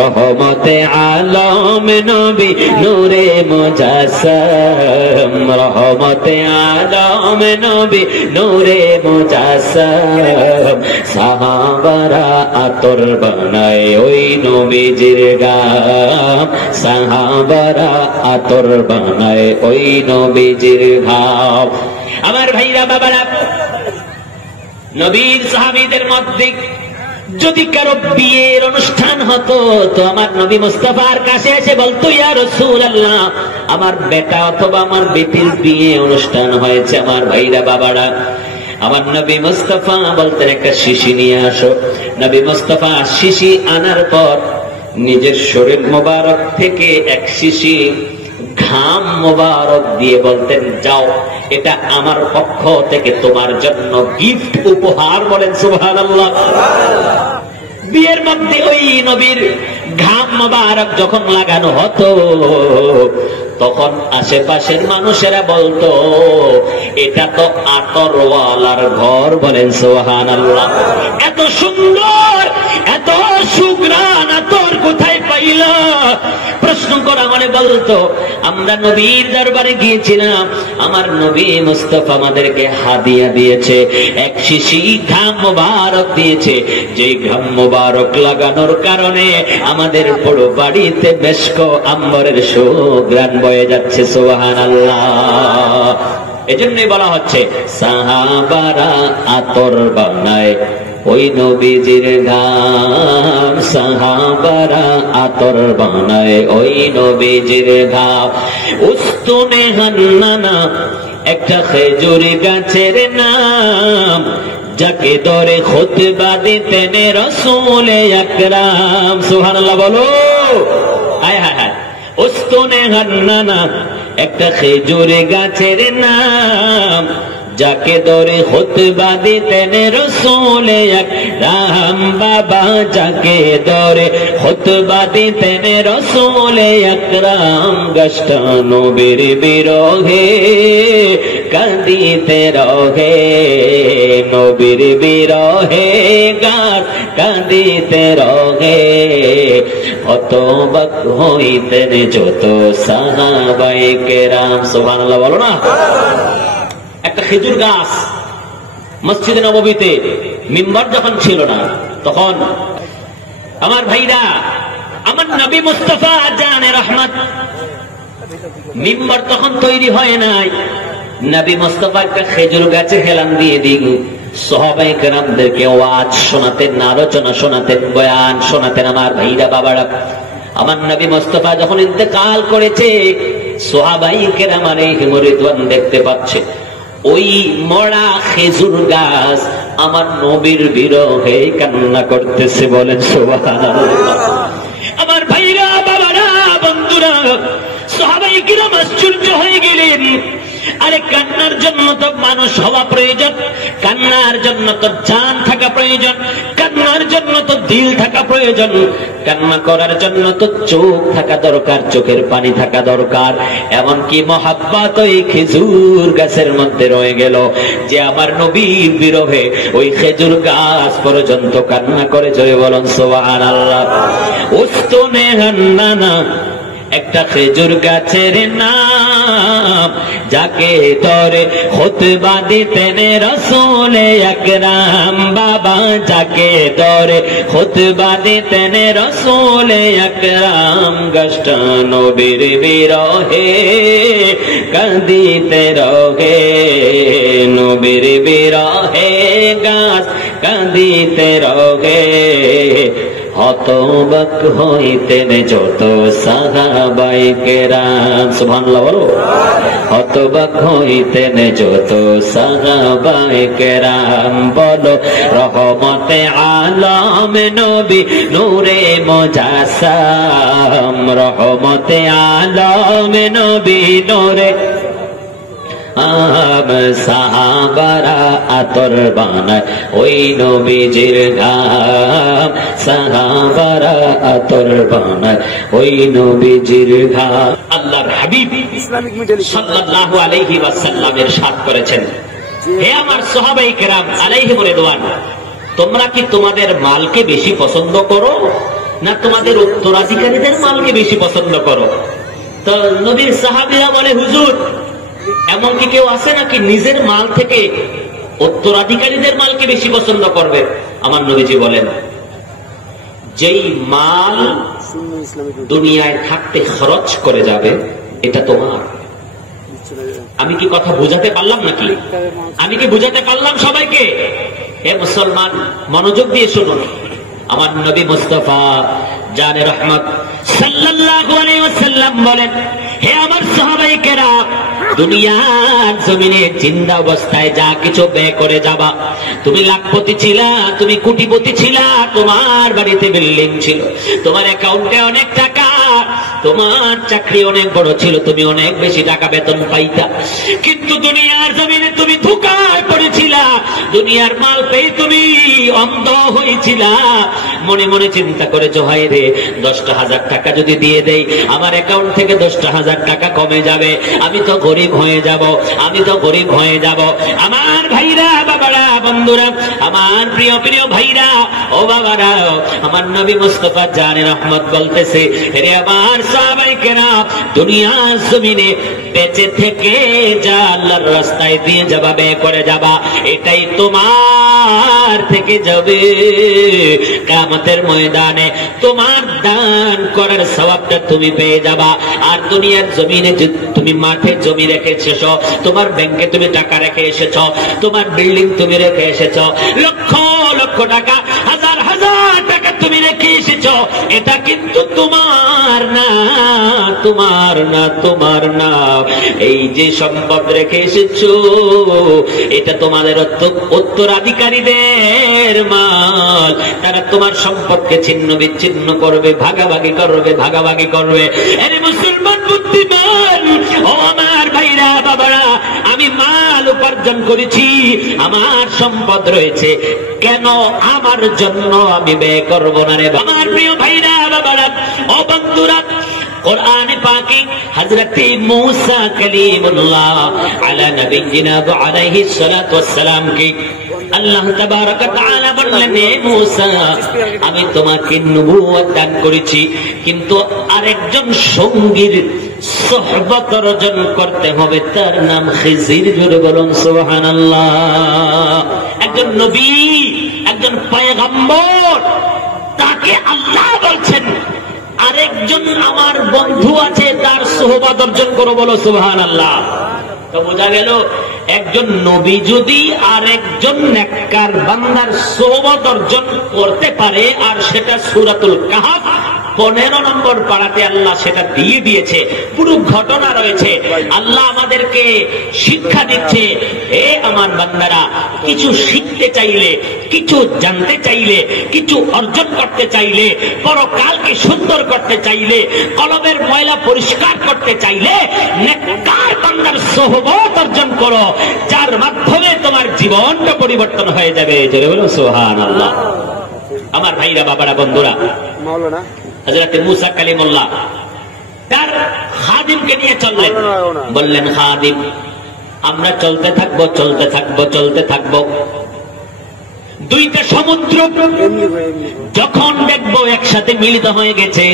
রহমতে আলম নবী নূরে মুজাসসাম, রহমতে আলম নবী নূরে মুজাসসাম, সাহাবারা আতর বানায় ওই নবীজির ঘাম, সাহাবারা আতর বানায় ওই নবীজির ঘাম। আমার ভাইরা বাবারা, নবীর সাহাবীদের মধ্যে যদি কারো বিয়ের অনুষ্ঠান হতো তো আমার নবী মুস্তাফার কাছে এসে বলতো, ইয়া রাসূলুল্লাহ, আমার বেটা অথবা আমার বেটির বিয়ে অনুষ্ঠান হয়েছে। আমার ভাইরা বাবারা, আমার নবী মুস্তাফা বলতেন একটা শিশি নিয়ে আসো। নবী মুস্তাফা শিশি আনার পর নিজের শরীর মোবারক থেকে এক শিশি ঘাম মোবারক দিয়ে বলতেন, যাও এটা আমার পক্ষ থেকে তোমার জন্য গিফট উপহার। বলেন সুবহানাল্লাহ। বিয়ের মধ্যে ওই নবীর ঘাম মোবারক যখন লাগানো হতো তখন আশেপাশের মানুষেরা বলতো এটা তো আতরওয়ালার ঘর। বলেন সুবহানাল্লাহ। এত সুন্দর, এত সুঘ্রাণ আতর কোথায় পাইলা? প্রশ্ন করা মানে বলতো আমরা নবীর দরবারে গিয়েছিলাম, আমার নবী মুস্তাফা আমাদেরকে হাদিয়া দিয়েছে, এক শিশি ঘাম মোবারক দিয়েছে, যেই ঘাম মোবারক লাগানোর কারণে আমাদের পুরো বাড়িতে মেশক আম্বরের সুঘ্রাণ বয়ে যাচ্ছে। সুবহানাল্লাহ। এজন্যই বলা হচ্ছে সাহাবারা আতর বানায় ওই নবীজির ঘাম, সাহাবারা আতর বানায় ওই নবীজির ঘাম। উস্তুনে হান্নানা একটা খেজুর গাছের নাম, যাকে ধরে খুতবা দিতেন রাসূল আকরাম। সুবহানাল্লাহ বলো। হায় হায় হায়। উস্তুনে হান্নানা একটা খেজুর গাছের নাম, যাকে ধরে খুতবা দিতেন রাসূল আকরাম। বাবা যাকে ধরে খুতবা দিতেন রাসূল আকরাম, গাছটা নবীর বিরহে কাঁদিতে রহে, নবীর বিরহে গাছ কাঁদিতে রহে। হতবাক হইতেন যত সাহাবায়ে কেরাম। সুবহানাল্লাহ বলো না। একটা খেজুর গাছ মসজিদে নববীতে মিম্বার যখন ছিল না, তখন আমার ভাইরা, আমার নবী মুস্তাফা জানে রহমত, মিম্বার তখন তৈরি হয় নাই। নবী মুস্তাফা একটা খেজুর গাছে হেলান দিয়ে দিল, সাহাবায়ে কেরামদেরকে ওয়াজ শোনাতেন, আলোচনা শোনাতেন, বয়ান শোনাতেন। আমার ভাইরা বাবারা, আমার নবী মুস্তাফা যখন ইন্তেকাল করেছে, সাহাবায়ে কেরাম আলাইহিমুর রিদওয়ান দেখতে পাচ্ছে ওই মরা খেজুর গাছ আমার নবীর বিরহে কান্না করতেছে। বলেন সুবহানাল্লাহ। আমার ভাইরা বাবারা বন্ধুরা, সাহাবায়ে কিরাম আশ্চর্য হয়ে গেলেন। আরে কান্নার জন্য তো মানুষ হওয়া প্রয়োজন, কান্নার জন্য তো জান থাকা প্রয়োজন, কান্নার জন্য তো দিল থাকা প্রয়োজন, কান্না করার জন্য তো চোখ থাকা দরকার, চোখের পানি থাকা দরকার। এমনকি মহাব্বত ওই খেজুর গাছের মধ্যে রয়ে গেল যে আমার নবীর বিরহে ওই খেজুর গাছ পর্যন্ত কান্না করে। জয় বলুন সুবহানাল্লাহ। উস্তুনে হান্নানা একটা খেজুর গাছের নাম, যাকে ধরে খুতবা দিতেন রাসূল আকরাম। বাবা যাকে ধরে খুতবা দিতেন রাসূল আকরাম, গাছটা নবীর বিরহে কাঁদিতে রহে, নবীর বিরহে গাছ কাঁদিতে রহে। হতবাক হইতেন যত সাহাবায়ে কেরাম। সুবহানাল্লাহ বলো। হতবাক হইতেন যত সাহাবায়ে কেরাম। বলো রহমতে আলম নবী নূরে মুজাসসাম, রহমতে আলম নবী নূরে সাহাবারা আতর বানায় ওই নবীজির ঘাম, সাহাবারা আতর বানায় ওই নবীজির ঘাম। আল্লাহর হাবিব সাল্লাল্লাহু আলাইহি ওয়াসাল্লাম ইরশাদ করেছেন, হে আমার সাহাবায়ে কেরাম আলাইহিমুর রিদওয়ান, তোমরা কি তোমাদের মালকে বেশি পছন্দ করো না তোমাদের উত্তরাধিকারীদের মালকে বেশি পছন্দ করো? তো নবীর সাহাবীরা বলে, হুজুর এমনকি কেউ আছে নাকি নিজের মাল থেকে উত্তরাধিকারীদের মালকে বেশি পছন্দ করবে? আমার নবীজি বলেন, যেই মাল দুনিয়ায় থাকতে খরচ করে যাবে এটা তোমার। আমি কি কথা বুঝাতে পারলাম নাকি? আমি কি বুঝাতে পারলাম সবাইকে? হে মুসলমান, মনোযোগ দিয়ে শুনুন। আমার নবী মুস্তাফা জানে রহমত সাল্লাল্লাহু আলাইহি ওয়াসাল্লাম বলেন, হে আমার সাহাবায়ে কেরাম, দুনিয়ার জমিনে জিন্দা অবস্থায় যা কিছু ব্যয় করে যাবা, তুমি লাখপতি ছিলা, তুমি কোটিপতি ছিলা, তোমার বাড়িতে বিল্ডিং ছিল, তোমার অ্যাকাউন্টে অনেক টাকা, তোমার চাকরি অনেক বড় ছিল, তুমি অনেক বেশি টাকা বেতন পাইতা, কিন্তু দুনিয়ার জমিনে তুমি ধোঁকায় পড়েছিলা, দুনিয়ার মাল পেয়ে তুমি অন্ধ হয়েছিলা, মনে মনে চিন্তা করেছো, হায় রে 10,000 টাকা যদি দিয়ে দেই আমার অ্যাকাউন্ট থেকে 10,000 টাকা কমে যাবে, আমি তো গরিব হয়ে যাব, আমি তো গরিব হয়ে যাব। আমার ভাইরা, বাবারা, বন্ধুরা, আমার প্রিয় প্রিয় ভাইরা, ও বাবারা, আমার নবী মুস্তাফা জানে রহমত বলতেছে, রে আমার সাহাবায়ে কেরাম, দুনিয়ার জমিনে বেঁচে থেকে যা আল্লাহর রাস্তায় দিয়ে যাবা, ব্যয় করে যাবা, এটাই তোমার থেকে যাবে। কিয়ামতের ময়দানে তোমার দান করার সওয়াবটা তুমি পেয়ে যাবা। আর দুনিয়ার জমিনে তুমি মাঠে জমি রেখে এসেছো, তোমার ব্যাংকে তুমি টাকা রেখে এসেছো, তোমার বিল্ডিং তুমি রেখে এসেছো, লক্ষ লক্ষ টাকা, হাজার হাজার টাকা তুমি রেখে এসেছো, এটা কিন্তু তোমার না, তোমার না, তোমার না। এই যে সম্পদ রেখে এসেছো এটা তোমাদের উত্তরাধিকারীদের মাল, তারা তোমার সম্পদকে ছিন্ন বিচ্ছিন্ন করবে, ভাগাভাগি করবে, ভাগাভাগি করবে। আরে মুসলমান বুদ্ধিমান, ও আমার ভাইরা, বাবারা, আমি মাল উপার্জন করেছি, আমার সম্পদ রয়েছে, কেন আমার জন্য আমি ব্যয় করব না রে? আমার প্রিয় ভাইরা, বাবারা, ও বন্ধুরা, কোরআনে পাকে হযরত মূসা কালিমুল্লাহ আলা নবিয়িনা ওয়া আলাইহিস সালাতু ওয়াস সালাম কে আল্লাহ তাবারক ওয়া তাআলা বললেন, হে মূসা, আমি তোমাকে নবুয়ত দান করেছি, কিন্তু আরেকজন সঙ্গীর সুহবত অর্জন করতে হবে, তার নাম খিজির। জোরে বলুন সুবহানাল্লাহ। একজন নবী, একজন পয়গম্বর, তাকে আল্লাহ বলছেন আরেকজন আমার বন্ধু আছে, তার সুহবত অর্জন করো, বলো সুবহানাল্লাহ। তো বোঝা গেল একজন নবী যদি আরেকজন নেককার বান্দার সুহবত অর্জন করতে পারে, আর সেটা সূরাতুল কাহফ 15 নম্বর পারাতে আল্লাহ সেটা দিয়ে দিয়েছে, পুরো ঘটনা রয়েছে। আল্লাহ আমাদেরকে শিক্ষা দিচ্ছে, হে আমার বান্দারা, কিছু শিখতে চাইলে, কিছু জানতে চাইলে, কিছু অর্জন করতে চাইলে, পরকালকে সুন্দর করতে চাইলে, কলবের ময়লা পরিষ্কার করতে চাইলে নেককার বান্দার সুহবত অর্জন করো, যার মাধ্যমে তোমার জীবনটা পরিবর্তন হয়ে যাবে। জোরে বলুন সুবহানাল্লাহ। আমার ভাইরা, বাবারা, বন্ধুরা, মাওলানা হযরত মূসা কালিমুল্লাহ তার খাদিমকে নিয়ে চললেন, বললেন, খাদিম, আমরা চলতে থাকবো, চলতে থাকবো, চলতে থাকবো, দুইটা সমুদ্র যখন দেখবো একসাথে মিলিত হয়ে গেছে,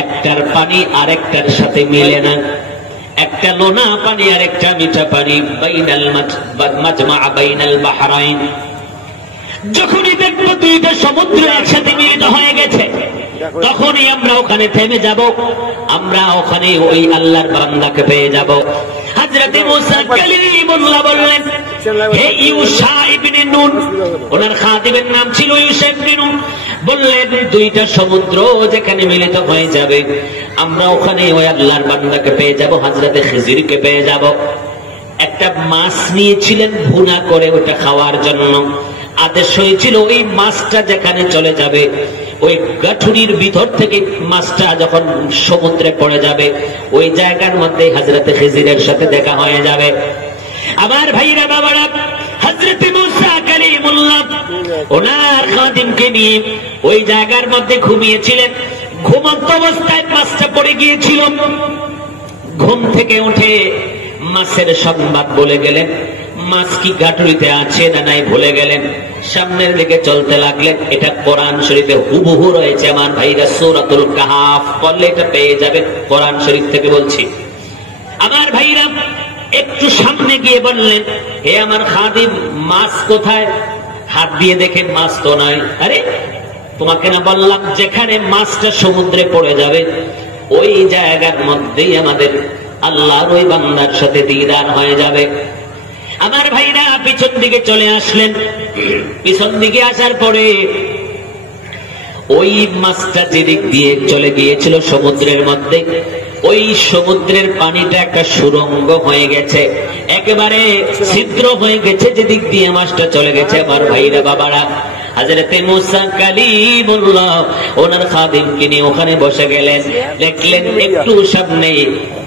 একটার পানি আরেকটার সাথে মিলে না, একটা লোনা পানি আর একটা মিঠা পানি, বাইনাল মাজমা বাইনাল বাহরাইন, যখনই দেখবো দুইটা সমুদ্র একসাথে মিলিত হয়ে গেছে, তখনই আমরা ওখানে থেমে যাব, আমরা ওখানে ওই আল্লাহর বান্দাকে পেয়ে যাব। হযরত মূসা কালিমুল্লাহ বললেন, হে ইউশা ইবনে নুন, ওনার খাদিমের নাম ছিল ইউশা ইবনে নুন, বললেন, দুইটা সমুদ্র যেখানে মিলিত হয়ে যাবে, আমরা ওখানে ওই আল্লাহর বান্দাকে পেয়ে যাব, হযরত খিজিরকে পেয়ে যাব। একটা মাছ নিয়েছিলেন ভুনা করে ওটা খাওয়ার জন্য, আদেশ হয়েছিল ওই মাছটা যেখানে চলে যাবে, ওই গাঠুরির ভিতর থেকে মাছটা যখন সমুদ্রে পড়ে যাবে, ওই জায়গার মধ্যে হযরত খিজিরের সাথে দেখা হয়ে যাবে। আমার ভাইরা, বাবারা, হযরত মূসা কালিমুল্লাহ ওনার খাদিমকে নিয়ে ওই জায়গার মধ্যে ঘুমিয়েছিলেন। ঘুমন্ত অবস্থায় মাছটা পড়ে গিয়েছিল। ঘুম থেকে উঠে মাছের সংবাদ বলে গেলেন, মাছ কি গাটুরিতে আছে না নাই ভুলে গেলেন। সামনের দিকে চলতে লাগলেন। এটা কোরআন শরীফে হুবহু রয়েছে। আমার ভাইরা, সূরাতুল কাহফ পড়লে এটা পেয়ে যাবে, কোরআন শরীফ থেকে বলছি। আমার ভাইরা, একটু সামনে গিয়ে বললেন, হে আমার খাদিম, মাছ কোথায়? হাত দিয়ে দেখেন মাছ তো নাই। আরে, তোমাকে না বললাম যেখানে মাছটা সমুদ্রে পড়ে যাবে ওই জায়গার মধ্যেই আমাদের আল্লাহর ওই বান্দার সাথে দিদার হয়ে যাবে। আমার ভাইরা পিছন দিকে চলে আসলেন। পিছন দিকে আসার পরে ওই মাছটা যেদিক দিয়ে চলে গিয়েছিল সমুদ্রের মধ্যে, ওই সমুদ্রের পানিটা একটা সুরঙ্গ হয়ে গেছে, একেবারে ছিদ্র হয়ে গেছে যেদিক দিয়ে মাছটা চলে গেছে। আমার ভাইরা, বাবারা, হযরতে মূসা কালিমুল্লাহ ওনার খাদিমকে নিয়ে ওখানে বসে গেলেন। দেখলেন একটু সামনে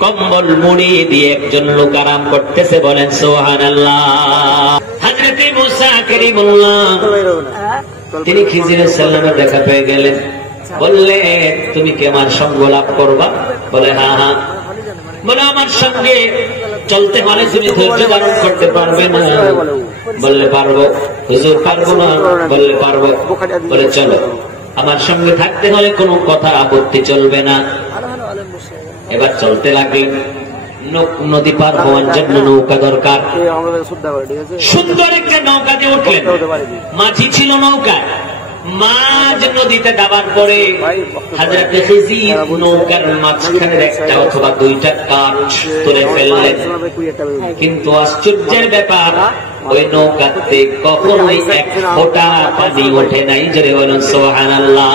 কম্বল মুড়ি দিয়ে একজন লোক আরাম করতেছে। বলেন সুবহানাল্লাহ। হযরতে মূসা কালিমুল্লাহ তিনি খিজির সাল্লামের দেখা পেয়ে গেলেন, বললে তুমি কি আমার সঙ্গ লাভ করবা? বলে হ্যাঁ হ্যাঁ। বলে আমার সঙ্গে চলতে হলে তুমি ধৈর্য ধারণ করতে পারবে না? বললে পারবো। হুজুর পারবো না? বললে পারবো। বলে চলো, আমার সঙ্গে থাকতে হলে কোনো কথা আপত্তি চলবে না। এবার চলতে লাগলেন। নদী পার হওয়ার জন্য নৌকা দরকার। সুন্দর একটা নৌকাতে উঠলেন। মাঝি ছিল নৌকা। মাঝ নদীতে যাবার পরে হযরতে খিজির নৌকার মাঝখানের একটা অথবা দুইটা কাঠ তুলে ফেললেন। কিন্তু আশ্চর্যের ব্যাপার, ওই নৌকাতে কখনোই এক ফোঁটা পানি ওঠে নাই। জোরে বলুন সুবহানাল্লাহ।